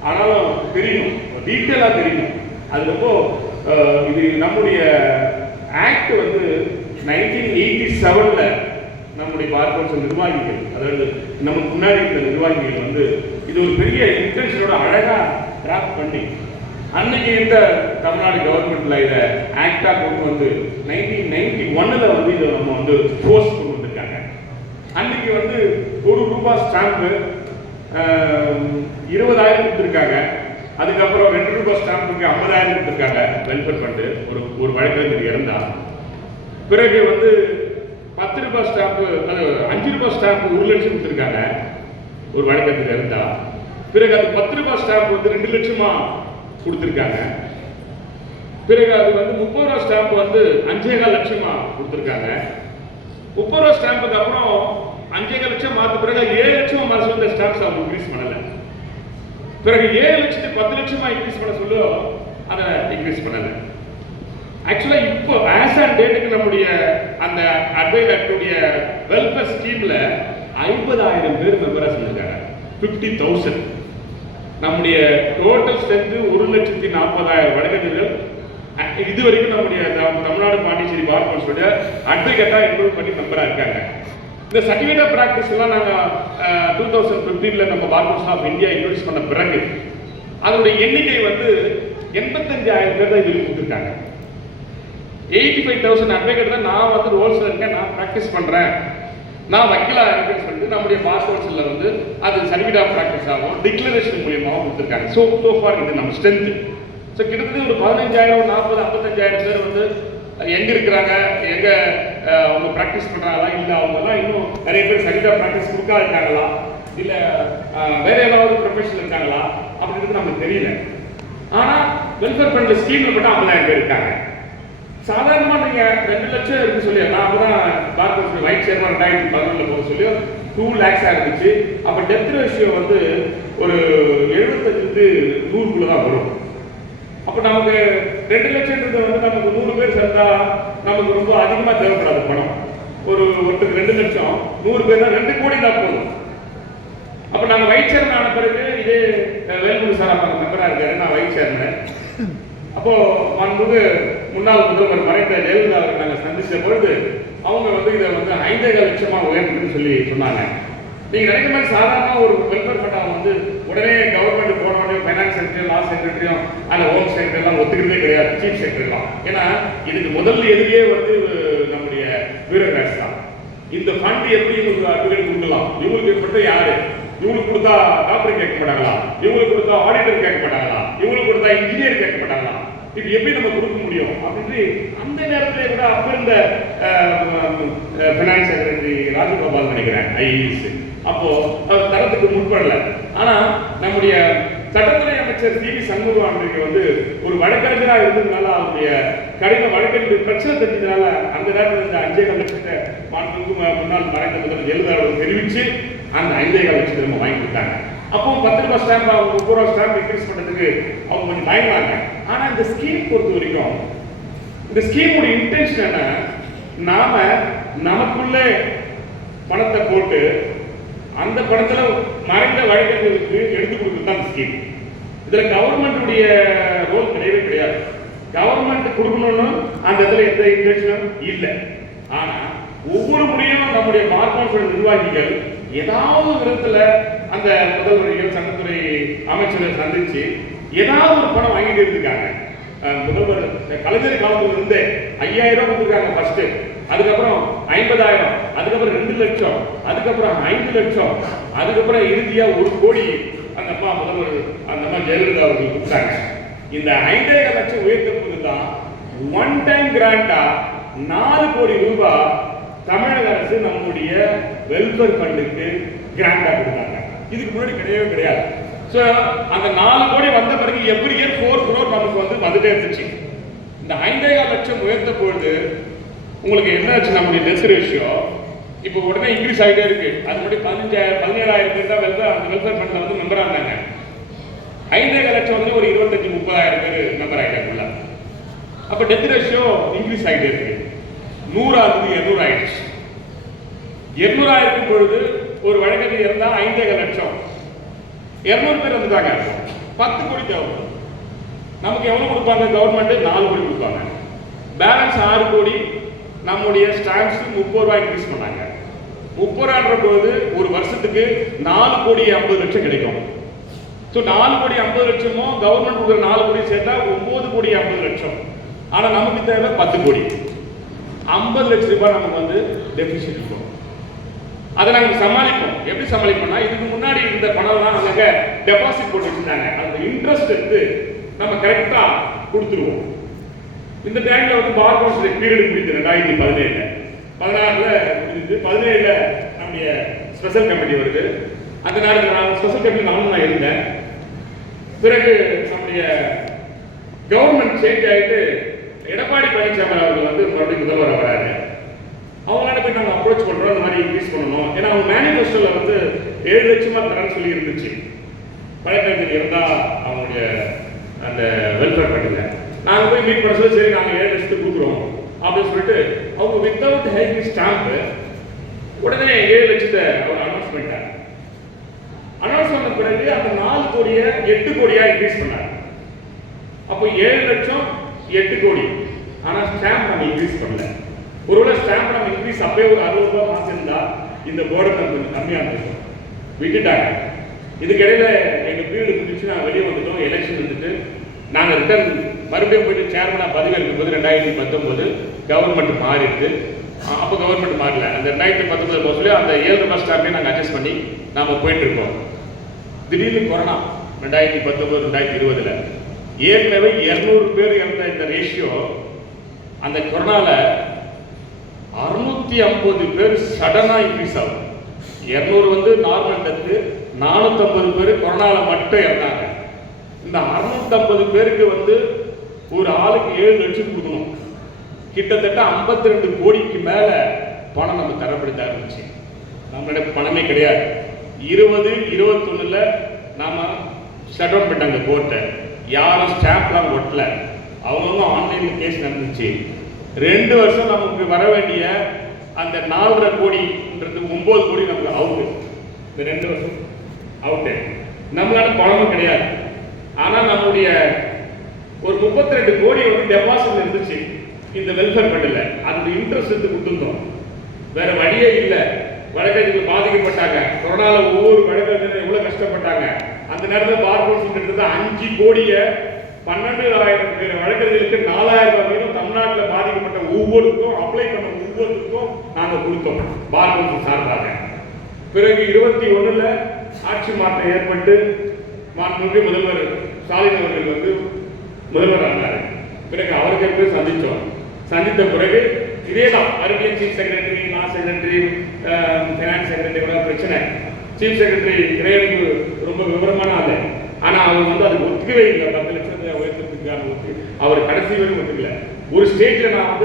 ஆனாலும் தெரியணும், டீட்டெயிலாக தெரியணும். அது ரொம்ப இது நம்முடைய ஆக்ட் வந்து 1987 நம்முடைய பார் கவுன்சில் நிர்வாகிகள், அதாவது நமக்கு முன்னாடி இருந்த நிர்வாகிகள் வந்து இது ஒரு பெரிய இன்டென்ஷனோட அழகா டிராஃப்ட் பண்ணி அன்னைக்கு இந்த தமிழ்நாடு கவர்மெண்ட்ல இதை ஆக்டா கொண்டு வந்து 1991 வந்து இதை நம்ம வந்து ஃபோர்ஸ் கொண்டு வந்திருக்காங்க. அன்னைக்கு வந்து ₹1 ஸ்டாம்பு 20,000 கொடுத்துருக்காங்க. அதுக்கப்புறம் ₹2 ஸ்டாம்புக்கு 50,000 கொடுத்துருக்காங்க வெல்ஃபேர் ஃபண்டு ஒரு வழக்கறிஞர் இறந்தா. பிறகு வந்து ₹10 ஸ்டாம்பு, ₹5 ஸ்டாம்பு 1 லட்சம் கொடுத்துருக்காங்க ஒரு வழக்கறிஞர் இறந்தா. பிறகு அது ₹10 ஸ்டாம்பு வந்து 2 லட்சமா கொடுத்துருக்காங்க. பிறகு அது வந்து ₹30 ஸ்டாம்பு வந்து 5,4 லட்சமா கொடுத்துருக்காங்க. ₹30 ஸ்டாம்புக்கு அப்புறம் 5,4 லட்சம் மாற்ற பிறகு 7 லட்சமா மாற்ற சொல்ல ஸ்டாம்ப்ஸ் அவங்க இன்க்ரீஸ் பண்ணல. பிறகு 7 லட்சத்துக்கு 10 லட்சமா இன்க்ரீஸ் பண்ண சொல்ல அதை இன்க்ரீஸ் பண்ணல. ஆக்சுவலா இப்போ ஆஸ் ஆன் டேட்டுக்கு நம்முடைய அந்த அட்வைஸ் ஆக்டுடைய வெல்ஃபேர் ஸ்கீம்ல 50,000 பேர் மெம்பரா செஞ்சிருக்காங்க. 50,000. நம்முடைய டோட்டல் ஸ்ட்ரென்த் 1,40,000 வழக்கறிஞர்கள் இது வரைக்கும் நம்முடைய தமிழ்நாடு பாண்டிச்சேரி பார் கவுன்சிலுடைய அட்வொகேட்டா என்ரோல் பண்ணி மெம்பரா இருக்காங்க. இந்த சர்டிஃபிகேட் ஆஃப் பிராக்டிஸ் எல்லாம் நாங்கள் 2015 நம்ம Bar Council of India introduce பண்ண பிறகு அதனுடைய எண்ணிக்கை வந்து 85,000 பேர் தான் இது கொடுத்துருக்காங்க. 85,000 அட்வொகேட் தான் நான் வந்து ரோல்ஸ்ல இருக்கேன், நான் ப்ராக்டிஸ் பண்றேன், நான் வக்கீலா இருக்கேன்னு சொல்லிட்டு நம்முடைய பார் கவுன்சில்ல வந்து அது சர்டிஃபிகேட் ஆஃப் பிராக்டிஸ் ஆகும் டிக்ளரேஷன் மூலியமாக கொடுத்துருக்காங்க. ஸோ ஃபார் இது நம்ம ஸ்ட்ரென்த். ஸோ கிட்டத்தட்ட ஒரு 15,000, 40, 55,000 பேர் வந்து எங்க இருக்கிறாங்க, எங்க அவங்க ப்ராக்டிஸ் பண்றாங்களா, இல்ல அவங்க தான் இன்னும் நிறைய பேர் சர்டிஃபிகேட் ஆஃப் பிராக்டிஸ் கொடுக்கா இருக்காங்களா, இல்ல வேற ஏதாவது ப்ரொஃபஷன் இருக்காங்களா அப்படின்றது நமக்கு தெரியல. ஆனா வெல்ஃபேர் ஃபண்ட் ஸ்கீம்ல மட்டும் 50,000 பேர் இருக்காங்க. சாதாரணமா நீங்க 2 லட்சம் இருக்கு சொல்லி நான் தான் பார் கவுன்சில் வைஸ் சேர்மன் 2011 போக சொல்லி 2 lakhs இருந்துச்சு. அப்ப டெத் ரேஷியோ வந்து ஒரு 75 to 100 தான் வரும். அப்ப நமக்கு 2 லட்சம்ன்றது வந்து நமக்கு 100 பேர் சேர்ந்தா நமக்கு ரொம்ப அதிகமா தேவைப்படாது பணம். ஒருத்தருக்கு 2 லட்சம் 100 பேர்னா 2 கோடி தான் போதும். அப்ப நாங்க வைஸ் சேர்மன் ஆன பிறகு இதே வேல்முருகன் சார் அப்ப மெம்பரா இருக்காரு, நான் வைஸ் சேர்மன். அப்போ வந்து முன்னாள் முதல்வர் மறைந்த ஜெயலலிதா அவர்கள் நாங்கள் சந்திச்ச பொழுது அவங்க வந்து இதை வந்து 5,5 லட்சமா உயர்த்துன்னு சொல்லி சொன்னாங்க. நீங்க நினைக்கிற மாதிரி சாதாரண ஒரு வெல்ஃபேர் ஃபண்ட் வந்து உடனே கவர்மெண்ட் போட வேண்டிய ஃபைனான்ஸ் செக்ரட்டரி, லா செக்ரட்டரியும் அந்த ஹோம் செக்ரட்டரி எல்லாம் ஒத்துக்கிறதே கிடையாது, சீஃப் செக்ரட்டரி எல்லாம். ஏன்னா இதுக்கு முதல்ல எதிரியே வந்து நம்முடைய பியூரோகிராட்ஸ் தான். இந்த ஃபண்ட் எப்படி இவங்களுக்கு அட்வொகேட் கொடுக்கலாம், இவங்களுக்கு ஏற்பட்ட யாரு, இவங்களுக்கு கொடுத்தா டாக்டர் கேட்க மாட்டாங்களா, இவங்களுக்கு கொடுத்தா ஆடிட்டர் கேட்க மாட்டாங்களா, இவங்களுக்கு கொடுத்தா இன்ஜினியர் கேட்க மாட்டாங்களா, இது எப்படி நம்ம கொடுக்க முடியும் அப்படின்னு அந்த நேரத்தில் கூட அப்ப இருந்த பினான்ஸ் செக்ரட்டரி ராஜகோபால் நினைக்கிறேன் ஐஏஎஸ் அப்போ அவர் தரத்துக்கு முற்படல. ஆனா நம்முடைய சட்டத்துறை அமைச்சர் சி வி சண்முகம் வந்து ஒரு வழக்கறிஞராக இருந்ததுனால அவருடைய கடின வழக்கறிஞர் பிரச்சனை தெரிஞ்சதுனால அந்த நேரத்தில் இந்த 5,5 லட்சத்தை முன்னாள் மறைந்த முதல்வர் ஜெயலலிதா அவர்கள் தெரிவிச்சு அந்த 5,5 லட்சத்தை நம்ம வாங்கி கொடுத்தாங்க. அப்போ ₹10 ஸ்டாம்ப் அவங்க ₹30 ஸ்டாம்ப் இன்க்ரீஸ் பண்றதுக்கு அவங்க கொஞ்சம் பயந்தாங்க. ஆனா இந்த ஸ்கீம் பொறுத்த வரைக்கும் இந்த ஸ்கீமோட இன்டென்ஷன் என்ன, நாம நமக்குள்ள பணத்தை போட்டு அந்த பணத்துல மறைந்த வழக்கறிஞர்களுக்கு எடுத்து கொடுக்குறது தான் ஸ்கீம். இதுல கவர்மெண்டுடைய ரோல் கிடையவே கிடையாது. கவர்மெண்ட் கொடுக்கணும்னு அந்த இடத்துல எந்த இன்டென்ஷனும் இல்லை. ஆனா ஒவ்வொரு முறையும் நம்முடைய பார் கவுன்சில் நிர்வாகிகள் ஏதாவது விதத்துல அந்த முதல்வரையும் சட்டத்துறை அமைச்சரை சந்திச்சு ஏதாவது ஒரு பணம் வாங்கிட்டு இருக்காங்க. முதல்வர் கலைஞர் காலத்துல இருந்து 5,000 கொடுத்துருக்காங்க ஃபர்ஸ்ட், அதுக்கப்புறம் 50,000, அதுக்கப்புறம் 2 லட்சம், அதுக்கப்புறம் 5 லட்சம், அதுக்கப்புறம் இறுதியா 1 கோடி அந்த அம்மா முதல்வர் அந்த அம்மா ஜெயலலிதா அவர்கள் கொடுத்தாங்க. இந்த 5,5 லட்சம் உயர்த்தும் போது தான் ஒன் டைம் கிராண்டா 4 கோடி ரூபாய் தமிழக அரசு நம்முடைய வெல்ஃபேர் ஃபண்டுக்கு கிராண்டா கொடுத்தாங்க. இதுக்கு முன்னாடி கிடையவே கிடையாது. ஸோ அந்த 4 கோடி வந்த பிறகு எவ்ரி இயர் 4 crore நமக்கு வந்துட்டே இருந்துச்சு. இந்த 5.25 லட்சம் உயர்த்த பொழுது உங்களுக்கு என்ன ஆச்சு, நம்முடைய டெத் ரேஷியோ இப்போ உடனே இன்க்ரீஸ் ஆகிட்டே இருக்கு. அது முன்னாடி 17,000 பேர் தான் அந்த வெல்ஃபேர் ஃபண்ட்ல மெம்பரா இருந்தாங்க. 5.25 லட்சம் வந்து ஒரு 25,000-30,000 பேர் மெம்பர் ஆகிட்டாங்க. அப்போ டெத் ரேஷியோ இன்க்ரீஸ் ஆகிட்டே இருக்கு. 100 ஆகுது, 200 ஆயிடுச்சு. 200 ஆயிருக்கும் பொழுது ஒரு வழக்கத்தில் இருந்தா 5.25 லட்சம் 200 பேர் வந்துட்டாங்க. 10 கோடி தேவைப்படும். நமக்கு எவ்வளவு கொடுப்பாங்க? கவர்மெண்ட் 4 கோடி கொடுப்பாங்க. பேலன்ஸ் 6 கோடி நம்முடைய ஸ்டாம்ப்ஸ் 30 ரூபாய் இன்க்ரீஸ் பண்ணாங்க. 30 ரூபான்ற போது ஒரு வருஷத்துக்கு 4 கோடி 50 லட்சம் கிடைக்கும். ஸோ 4 கோடி 50 லட்சமும் கவர்மெண்ட் கொடுக்குற 4 கோடி சேர்த்தா 9 கோடி 50 லட்சம். ஆனா நமக்கு தேவை 10 கோடி. 50 லட்சம் ரூபாய் நமக்கு டெபிசிட் இருக்கும். அதை நாங்கள் சமாளிப்போம். எப்படி சமாளிப்போம்னா, இதுக்கு முன்னாடி இந்த பணம்லாம் நாங்க டெபாசிட் போட்டு வச்சிருந்தாங்க. அந்த இன்ட்ரெஸ்ட் எடுத்து நம்ம கரெக்டா கொடுத்துருவோம். இந்த டைம்ல பார் கவுன்சில் பீரியட் முடிஞ்சு 2017 16ல முடிஞ்சு 17ல நம்முடைய ஸ்பெஷல் கமிட்டி வருது. அந்த நேரத்தில் நான் ஸ்பெஷல் கமிட்டி நான் இருந்தேன். பிறகு நம்முடைய கவர்மெண்ட் சேஞ்ச் ஆகிட்டு எடப்பாடி பழனிசாமி அவர்கள் மறுபடியும் முதல்வர் வராரு. அவங்களால போய் நாங்கள் அப்ரோச் பண்றோம், இந்த மாதிரி இன்க்ரீஸ் பண்ணணும். ஏன்னா அவங்க மேனிஃபெஸ்டோல 7 லட்சமா தரேன்னு சொல்லி இருந்துச்சு. வழக்கறிஞர் இருந்தா அவங்களுடைய அந்த வெல்ஃபேர் ஃபண்டில் நாங்கள் போய் மீட் பண்ண சொல்லி, சரி நாங்கள் 7 லட்சத்துக்கு கொடுக்குறோம் அப்படின்னு சொல்லிட்டு அவங்க வித்தவுட் ஹேக்கிங் ஸ்டாம்ப் உடனே 7 லட்சத்தை அவர் அனௌன்ஸ் பண்ணிட்டாங்க. அனௌன்ஸ் பண்ண பிறகு அந்த 4 கோடியை 8 கோடியா இன்க்ரீஸ் பண்ணாங்க. அப்போ 7 லட்சம் 8 கோடி. ஆனா ஸ்டாம்ப் நம்ம இன்க்ரீஸ் பண்ணல. ஒருவேளை ஸ்டாம்ப் நம்ம இன்க்ரீஸ் அப்பவே ஒரு 60 ரூபாய் மாசிருந்தா இந்த போர்டை கொஞ்சம் கம்மியா இருந்துச்சு, விட்டுட்டாங்க. இதுக்கிடையில எங்க பீரியட் முடிச்சு நாங்கள் வெளியே வந்துட்டோம். எலெக்ஷன் வந்துட்டு நாங்கள் ரிட்டர்ன் மறுபடியும் போயிட்டு சேர்மனா பதவி இருக்கும்போது 2019 கவர்மெண்ட் மாறிடுது. அப்போ கவர்மெண்ட் மாறல. அந்த 2019 சொல்லி அந்த 7 ரூபாய் ஸ்டாம்பையும் நாங்கள் அட்ஜஸ்ட் பண்ணி நாம போயிட்டு இருக்கோம். திடீர்னு கொரோனா 2019 2020 ஏற்கனவே 200 பேர் இறந்த இந்த ரேஷியோ அந்த கொரோனால 650 பேர் சடனா இன்க்ரீஸ் ஆகும். 200 நார்மல் டெத்து, 450 பேர் கொரோனால மட்டும் இறந்தாங்க. இந்த 650 பேருக்கு ஒரு ஆளுக்கு 7 லட்சம் கொடுக்கணும். கிட்டத்தட்ட 52 கோடிக்கு மேல பணம் நம்ம தரப்படுத்த இருந்துச்சு. நம்மளோட பணமே கிடையாது. 2021 நாம ஷட் டவுன் பண்ணிட்டாங்க கோர்ட்டை. யாரும் ஸ்டாம்ப்லாம் ஒட்டல. அவங்க ஆன்லைன்ல கேஸ் நடந்துச்சு. 2 வருஷம் நமக்கு வர வேண்டிய அந்த 4.5 கோடின்றது 9 கோடி நமக்கு அவுட்டு. இந்த 2 வருஷம் அவுட்டு. நம்மளால பணமும் கிடையாது. ஆனா நம்முடைய ஒரு 32 கோடி டெபாசிட் இருந்துச்சு இந்த வெல்ஃபேர் ஃபண்டில். அந்த இன்ட்ரெஸ்ட் எடுத்து கொடுத்துருந்தோம். வேற வழியே இல்லை. வழக்கறிஞர்கள் பாதிக்கப்பட்டாங்க. கொரோனால ஒவ்வொரு வழக்கறிஞரும் எவ்வளவு கஷ்டப்பட்டாங்க. அந்த நேரத்தில் பார் கவுன்சில் எடுத்தது 5 கோடியை 12,000 பேர் வழக்கறிஞர்களுக்கு 4,000 ரூபாய் வீதம் தமிழ்நாட்டில் பாதிக்கப்பட்ட ஒவ்வொருக்கும் அப்ளை பண்ண ஒவ்வொருக்கும் நாங்கள் கொடுத்தோம் பார் கவுன்சில் சார்பாக. பிறகு 21 ஆட்சி மாற்றம் ஏற்பட்டு மாண்புமிகு முதல்வர் ஸ்டாலின் அவர்கள் முதல்வர் ஆனார். பிறகு அவருக்கு சந்தித்தோம். சந்தித்த பிறகு இதேதான் மறுபடியும் சீஃப் செக்ரட்டரி, நான் செக்ரட்டரி, ஃபைனான்ஸ் செக்ரட்டரி பிரச்சனை. சீஃப் செக்ரட்டரி இறையன்பு ரொம்ப விவரமான ஆளு. ஆனா அவர் அதுக்கு ஒத்துக்கவே இல்லை. 10 லட்சத்தை உயர்த்தத்துக்கு அவர் கடைசி வரைக்கும் ஒத்துக்கல. ஒரு ஸ்டேஜ்ல நான்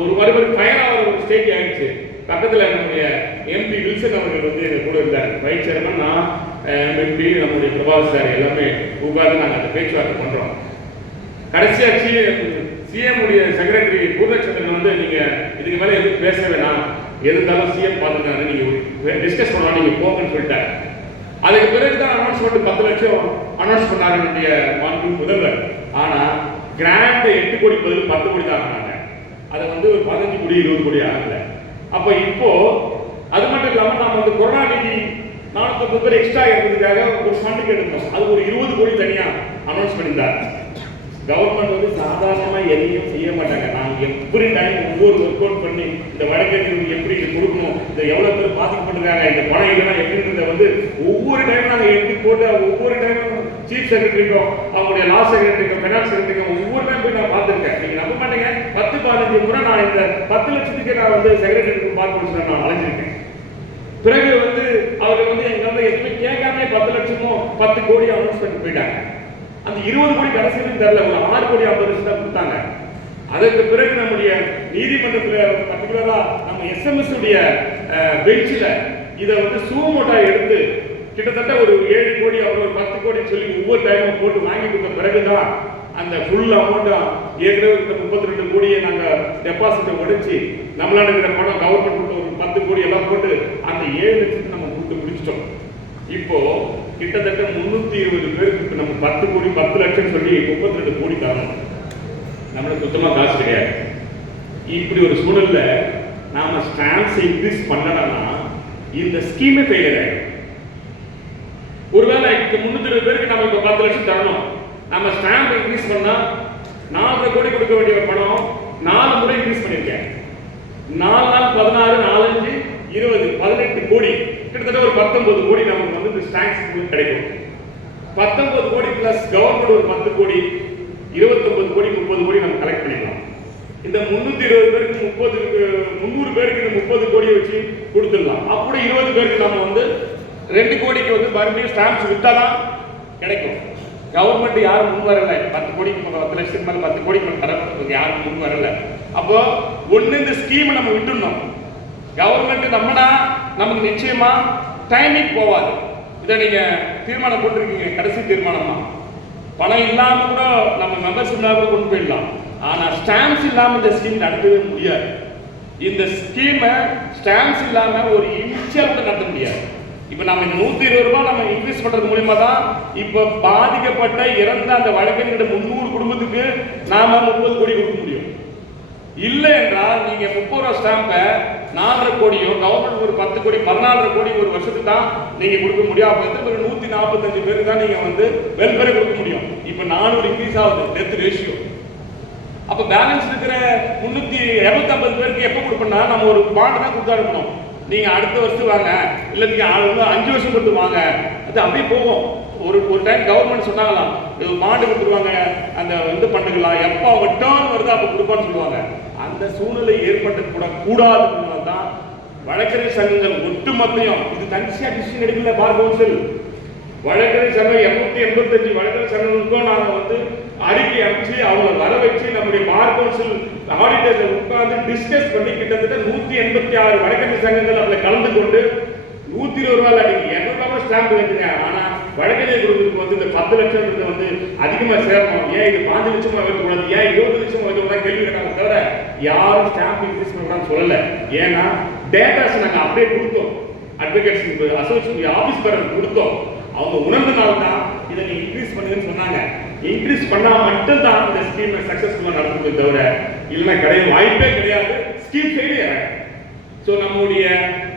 ஒரு மறுபடியும் ஃபயர் ஆகிற ஒரு ஸ்டேஜ் ஆயிடுச்சு. பக்கத்துல நம்முடைய எம்பி வில்சன் அவர்கள் எங்க கூட இருந்தார். வைஸ் சேர்மன், நான் எம்பி, நம்முடைய பிரபாஸ் சார் எல்லாமே உட்கார்ந்து நாங்கள் அந்த பேச்சுவார்த்தை பண்றோம். கடைசியா சிஎம் உடைய செக்ரட்டரி பூர்ணச்சந்திரன் நீங்க இதுக்கு மேல எதுவும் பேச வேணாம், எதுனாலும் சிஎம் பார்த்துட்டாரு, நீங்க டிஸ்கஸ் பண்ணலாம், நீங்க போங்கன்னு சொல்லிட்டாரு. அதுக்கு பிறகுதான் அனௌன்ஸ்மெண்ட் 10 லட்சம் அனௌன்ஸ் பண்ணாரு என்னுடைய மாண்பு முதல்வர். ஆனா கிராண்ட் 8 கோடி பதில் 10 கோடி தான் ஆனாங்க. அதை ஒரு 15 கோடி 20 கோடி ஆகல. அப்ப இப்போ அது மட்டும் இல்லாம நாம கொரோனா நிதி 450 பேர் எக்ஸ்ட்ரா இருக்கிறதுக்காக ஒரு ஃபண்ட் எடுத்தோம். அது ஒரு 20 கோடி தனியா அனௌன்ஸ் பண்ணியிருந்தார். கவர்மெண்ட் சாதாரணமா எதையும் செய்ய மாட்டாங்க. நாங்க எவ்ரி டைம் ஒவ்வொரு ஒர்க் அவுட் பண்ணி இந்த வழக்கறிஞர்களுக்கு எப்படி கொடுக்கணும், இந்த எவ்வளவு பேர் பாதிக்கப்பட்டிருக்காங்க, இந்த பணம் இல்லைன்னா எப்படின்றத ஒவ்வொரு டைம் நாங்க எடுத்து போட்டு ஒவ்வொரு டைம் சீஃப் செக்ரட்டரிக்கும் அவங்களுடைய லா செக்ரட்டரிக்கும் ஃபைனான்ஸ் செக்ரட்டரிக்கும் ஒவ்வொருமே போய் நான் பார்த்துருக்கேன். நீங்க நம்ப மாட்டீங்க, 10-15 முறை நான் இந்த 10 லட்சத்துக்கு நான் வந்து செக்ரட்டரிக்கு பார்க்க நான் அலைஞ்சிருக்கேன். பிறகு வந்து அவங்க வந்து எங்க வந்து எதுவுமே கேட்காம 10 லட்சமோ 10 கோடி அனௌன்ஸ் பண்ணி போயிட்டாங்க. அந்த 20 கோடி கடைசியும் தெரியல, ஒரு 6 கோடி 50 லட்சம் தான் கொடுத்தாங்க. அதற்கு பிறகு நம்முடைய நீதிமன்றத்தில் பர்டிகுலரா நம்ம எஸ்எம்எஸ் உடைய பெஞ்சில் இதை வந்து சூமோட்டா எடுத்து கிட்டத்தட்ட ஒரு 7 கோடி அப்புறம் ஒரு 10 கோடி சொல்லி ஒவ்வொரு டைமும் போட்டு வாங்கி கொடுத்த பிறகுதான் அந்த ஃபுல் அமௌண்ட்டா ஏற்கனவே 32 கோடியை நாங்கள் டெபாசிட்டை உடைச்சி நம்மளால இருக்கிற பணம் கவர்மெண்ட் கொடுத்த ஒரு 10 கோடி எல்லாம் போட்டு அந்த 7 லட்சத்துக்கு நம்ம கொடுத்து முடிச்சிட்டோம். இப்போ கிட்டத்தட்ட 320 பேருக்கு நம்ம 10 கோடி 10 லட்சம் சொல்லி 32 கோடி தரணும். நம்மளுக்கு சுத்தமா காசு கிடையாது. இப்படி ஒரு சூழல்ல நாம ஸ்டாம்ப்ஸ் இன்க்ரீஸ் பண்ணலன்னா இந்த ஸ்கீமே ஃபெயிலியர் ஆயிடும். ஒருவேளை 320 பேருக்கு நம்ம இப்ப 10 லட்சம் தரணும், நம்ம ஸ்டாம்ப் இன்க்ரீஸ் பண்ணா 4 கோடி கொடுக்க வேண்டிய பணம் 4 முறை இன்க்ரீஸ் பண்ணிருக்கேன். 4 நாள் 16 4 5 20 18 கோடி, கிட்டத்தட்ட ஒரு 19 கோடி நமக்கு வந்து இந்த ஸ்டாம்ப்ஸ் கிடைக்கும். 19 கோடி பிளஸ் கவர்மெண்ட் ஒரு 10 கோடி 29 கோடி 30 கோடி நம்ம கலெக்ட் பண்ணிக்கலாம். இந்த 320 பேருக்கு 300 பேருக்கு இந்த 30 கோடியை வச்சு கொடுத்துடலாம். அப்படி 20 பேருக்கு நம்ம வந்து 2 கோடிக்கு வந்து மறுபடியும் ஸ்டாம்ப்ஸ் வித்தாதான் கிடைக்கும். கவர்மெண்ட் யாரும் முன் வரல. 10 கோடிக்கு 10 லட்சத்துக்கு மேல 10 கோடிக்கு மேல தரப்படுறதுக்கு யாரும் முன் வரல. அப்போ ஒண்ணு இந்த ஸ்கீமை நம்ம விட்டுடணும். கவர்மெண்ட் நம்மனா நமக்கு நிச்சயமா டைமிங் போவாது. இதை நீங்க தீர்மானம் போட்டிருக்கீங்க, கடைசி தீர்மானமா பணம் இல்லாம கூட நம்ம மெம்பர்ஸ் இல்லாம கூட கொண்டு போயிடலாம். ஆனா ஸ்டாம்ப்ஸ் இல்லாம இந்த ஸ்கீம் நடத்தவே முடியாது. இந்த ஸ்கீமை ஸ்டாம்ப்ஸ் இல்லாம ஒரு இனிஷியல் கூட நடத்த முடியாது. இப்ப நம்ம இந்த 120 ரூபாய் நம்ம இன்க்ரீஸ் பண்றது மூலமா தான் இப்ப பாதிக்கப்பட்ட இறந்த அந்த வழக்கறிஞர் 300 குடும்பத்துக்கு நாம 30 கோடி கொடுக்க முடியும். இல்லை என்றால் நீங்க 30 ரூபாய் ஸ்டாம்பை 4.5 கோடியோ கவர்மெண்ட் ஒரு 10 கோடி 14 கோடி ஒரு வருஷத்துக்கு தான் நீங்க கொடுக்க முடியும். அப்ப ஒரு 145 பேருக்கு தான் நீங்க வந்து வெல்ஃபேர் கொடுக்க முடியும். இப்ப 400 இன்க்ரீஸ் ஆகுது டெத் ரேஷியோ. அப்ப பேலன்ஸ் இருக்கிற 250 பேருக்கு எப்ப கொடுப்போம்னா நம்ம ஒரு பாண்ட் தான் கொடுத்து அனுப்பணும். நீங்க அடுத்த வருஷம் வாங்க, இல்ல நீங்க 5 வருஷம் கொடுத்து வாங்க, அது அப்படியே போகும். ஒரு டைம் கவர்மெண்ட் சொன்னாங்களாம், இது பாண்டு கொடுத்துருவாங்க, அந்த இது பண்ணுங்களா, எப்போ அவங்க டேர்ன் வருது அப்போ கொடுப்பான்னு சொல்லுவாங்க. அந்த சூழ்நிலை ஏற்பட்டு கூடாதுன்றதுனால தான் வழக்கறிஞர் சங்கங்கள் ஒட்டுமொத்தையும் இது தனிச்சா டிசிஷன் எடுக்கல. பார் கவுன்சில் வழக்கறிஞர் சங்கம் 285 வழக்கறிஞர் சங்கங்களுக்கும் நாங்கள் வந்து அறிக்கை அனுப்பிச்சு அவங்களை வர வச்சு நம்முடைய பார் கவுன்சில் ஆடிட்டர்ஸை உட்கார்ந்து டிஸ்கஸ் பண்ணி கிட்டத்தட்ட 186 வழக்கறிஞர் சங்கங்கள் அதில் கலந்து கொண்டு 120 ரூபாய் நீங்க 200 ரூபாய் ஸ்டாம்ப் வைக்கிறீங்க. ஆனா வழக்கறிஞர் குழுவுக்கு வந்து இந்த 10 லட்சம் வந்து அதிகமா சேரணும், ஏன் இது 5 லட்சமா வைக்கக்கூடாது, ஏன் 20 லட்சம் வைக்கக்கூடாது கேள்வி கேட்டாங்க. தவிர யாரும் ஸ்டாம்ப் இன்க்ரீஸ் பண்றான்னு சொல்லல. ஏன்னா டேட்டாஸ் நாங்க அப்படியே கொடுத்தோம், அட்வொகேட்ஸ் அசோசியேஷன் ஆபீஸ் பேரர் கொடுத்தோம். அவங்க உணர்ந்தனால தான் இதை நீங்க இன்க்ரீஸ் பண்ணுங்கன்னு சொன்னாங்க. இன்க்ரீஸ் பண்ணா மட்டும் தான் இந்த ஸ்கீம் சக்சஸ்ஃபுல்லா நடக்குமே தவிர இல்லைன்னா கிடையாது, வாய்ப்பே கிடையாது. Scheme failure. ஸோ நம்முடைய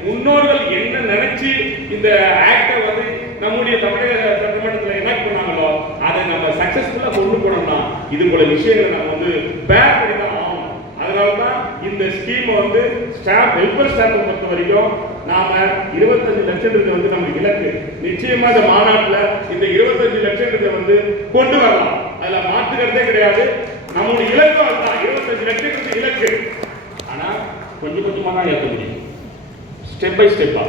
முன்னோர்கள் என்ன நினைச்சு இந்த ஆக்டை வந்து நம்முடைய தமிழக சட்டமன்றத்தில் என்ன பண்ணாங்களோ அதை நம்ம சக்சஸ்ஃபுல்லா கொண்டு போனோம்னா இது போல விஷயங்களை நம்ம வந்து பேர் பண்ணி தான் ஆகணும். அதனால தான் இந்த ஸ்கீம் வந்து ஸ்டாம்ப் வெல்ஃபேர் ஸ்டாம்பை பொறுத்த வரைக்கும் நாம 25 லட்சம் வந்து நம்ம இலக்கு. நிச்சயமா இந்த மாநாட்டில் இந்த 25 லட்சம் வந்து கொண்டு வரலாம், அதுல மாற்றுக்கிறதே கிடையாது. நம்முடைய இலக்கு அதுதான், 25 லட்சம் இலக்கு. ஆனா கொஞ்சம் கொஞ்சமா தான் ஏற்ற முடியும், ஸ்டெப் பை ஸ்டெப்பா.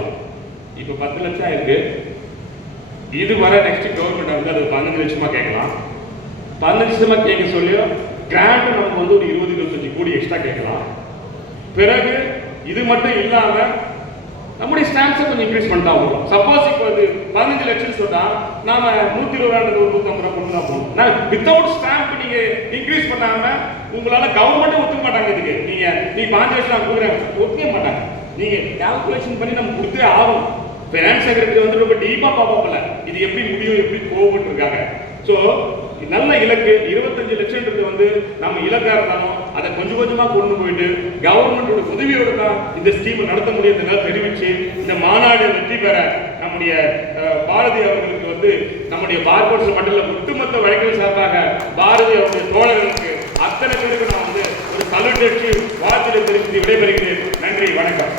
இப்ப 10 லட்சம் இருக்கு, இது வர நெக்ஸ்ட் கவர்மெண்ட் வந்து அது 15 லட்சமா கேட்கலாம். 15 லட்சமா கேட்க சொல்லி கிராண்ட் நமக்கு வந்து ஒரு 20-25 கோடி எக்ஸ்ட்ரா கேட்கலாம். பிறகு இது மட்டும் இல்லாம நம்முடைய ஸ்டாம்ப்ஸை கொஞ்சம் இன்க்ரீஸ் பண்ணிட்டா வரும். சப்போஸ் இப்போ அது 15 லட்சம் சொன்னா நாம 120 ரூபாய் ஒரு 150 ரூபாய் கொண்டு தான் போகணும். நான் வித்தவுட் ஸ்டாம்ப் நீங்க இன்க்ரீஸ் பண்ணாம உங்களால கவர்மெண்ட் ஒத்துக்க மாட்டாங்க. இதுக்கு நீங்க 5 லட்சம் நான் கொடுக்குறேன் ஒத்துக்க மாட்டாங்க. நீங்க கால்குலேஷன் பண்ணி நம்ம கொடுத்தே ஆகும். ஃபைனான்ஸ் செக்ரட்டரி வந்து ரொம்ப டீப்பா பார்ப்பாங்கல்ல, இது எப்படி முடியும் எப்படி போகப்பட்டு இருக்காங்க. ஸோ நல்ல இலக்கு 25 லட்சம் வந்து நம்ம இலக்கா இருந்தாலும் அதை கொஞ்சம் கொஞ்சமா கொண்டு போயிட்டு கவர்மெண்டோட உதவியோட தான் இந்த ஸ்கீம் நடத்த முடியுதுனால தெரிவிச்சு இந்த மாநாடு வெற்றி பெற நம்முடைய பாரதி அவர்களுக்கு வந்து நம்முடைய பார் கவுன்சில் மண்டல ஒட்டுமொத்த வழக்கறிஞர் சார்பாக பாரதி அவருடைய தோழர்களுக்கு அத்தனை பேருக்கு நான் வந்து ஒரு சல்யூட் அடிச்சு வாழ்த்து தெரிவித்து விடைபெறுகிறேன். நன்றி, வணக்கம்.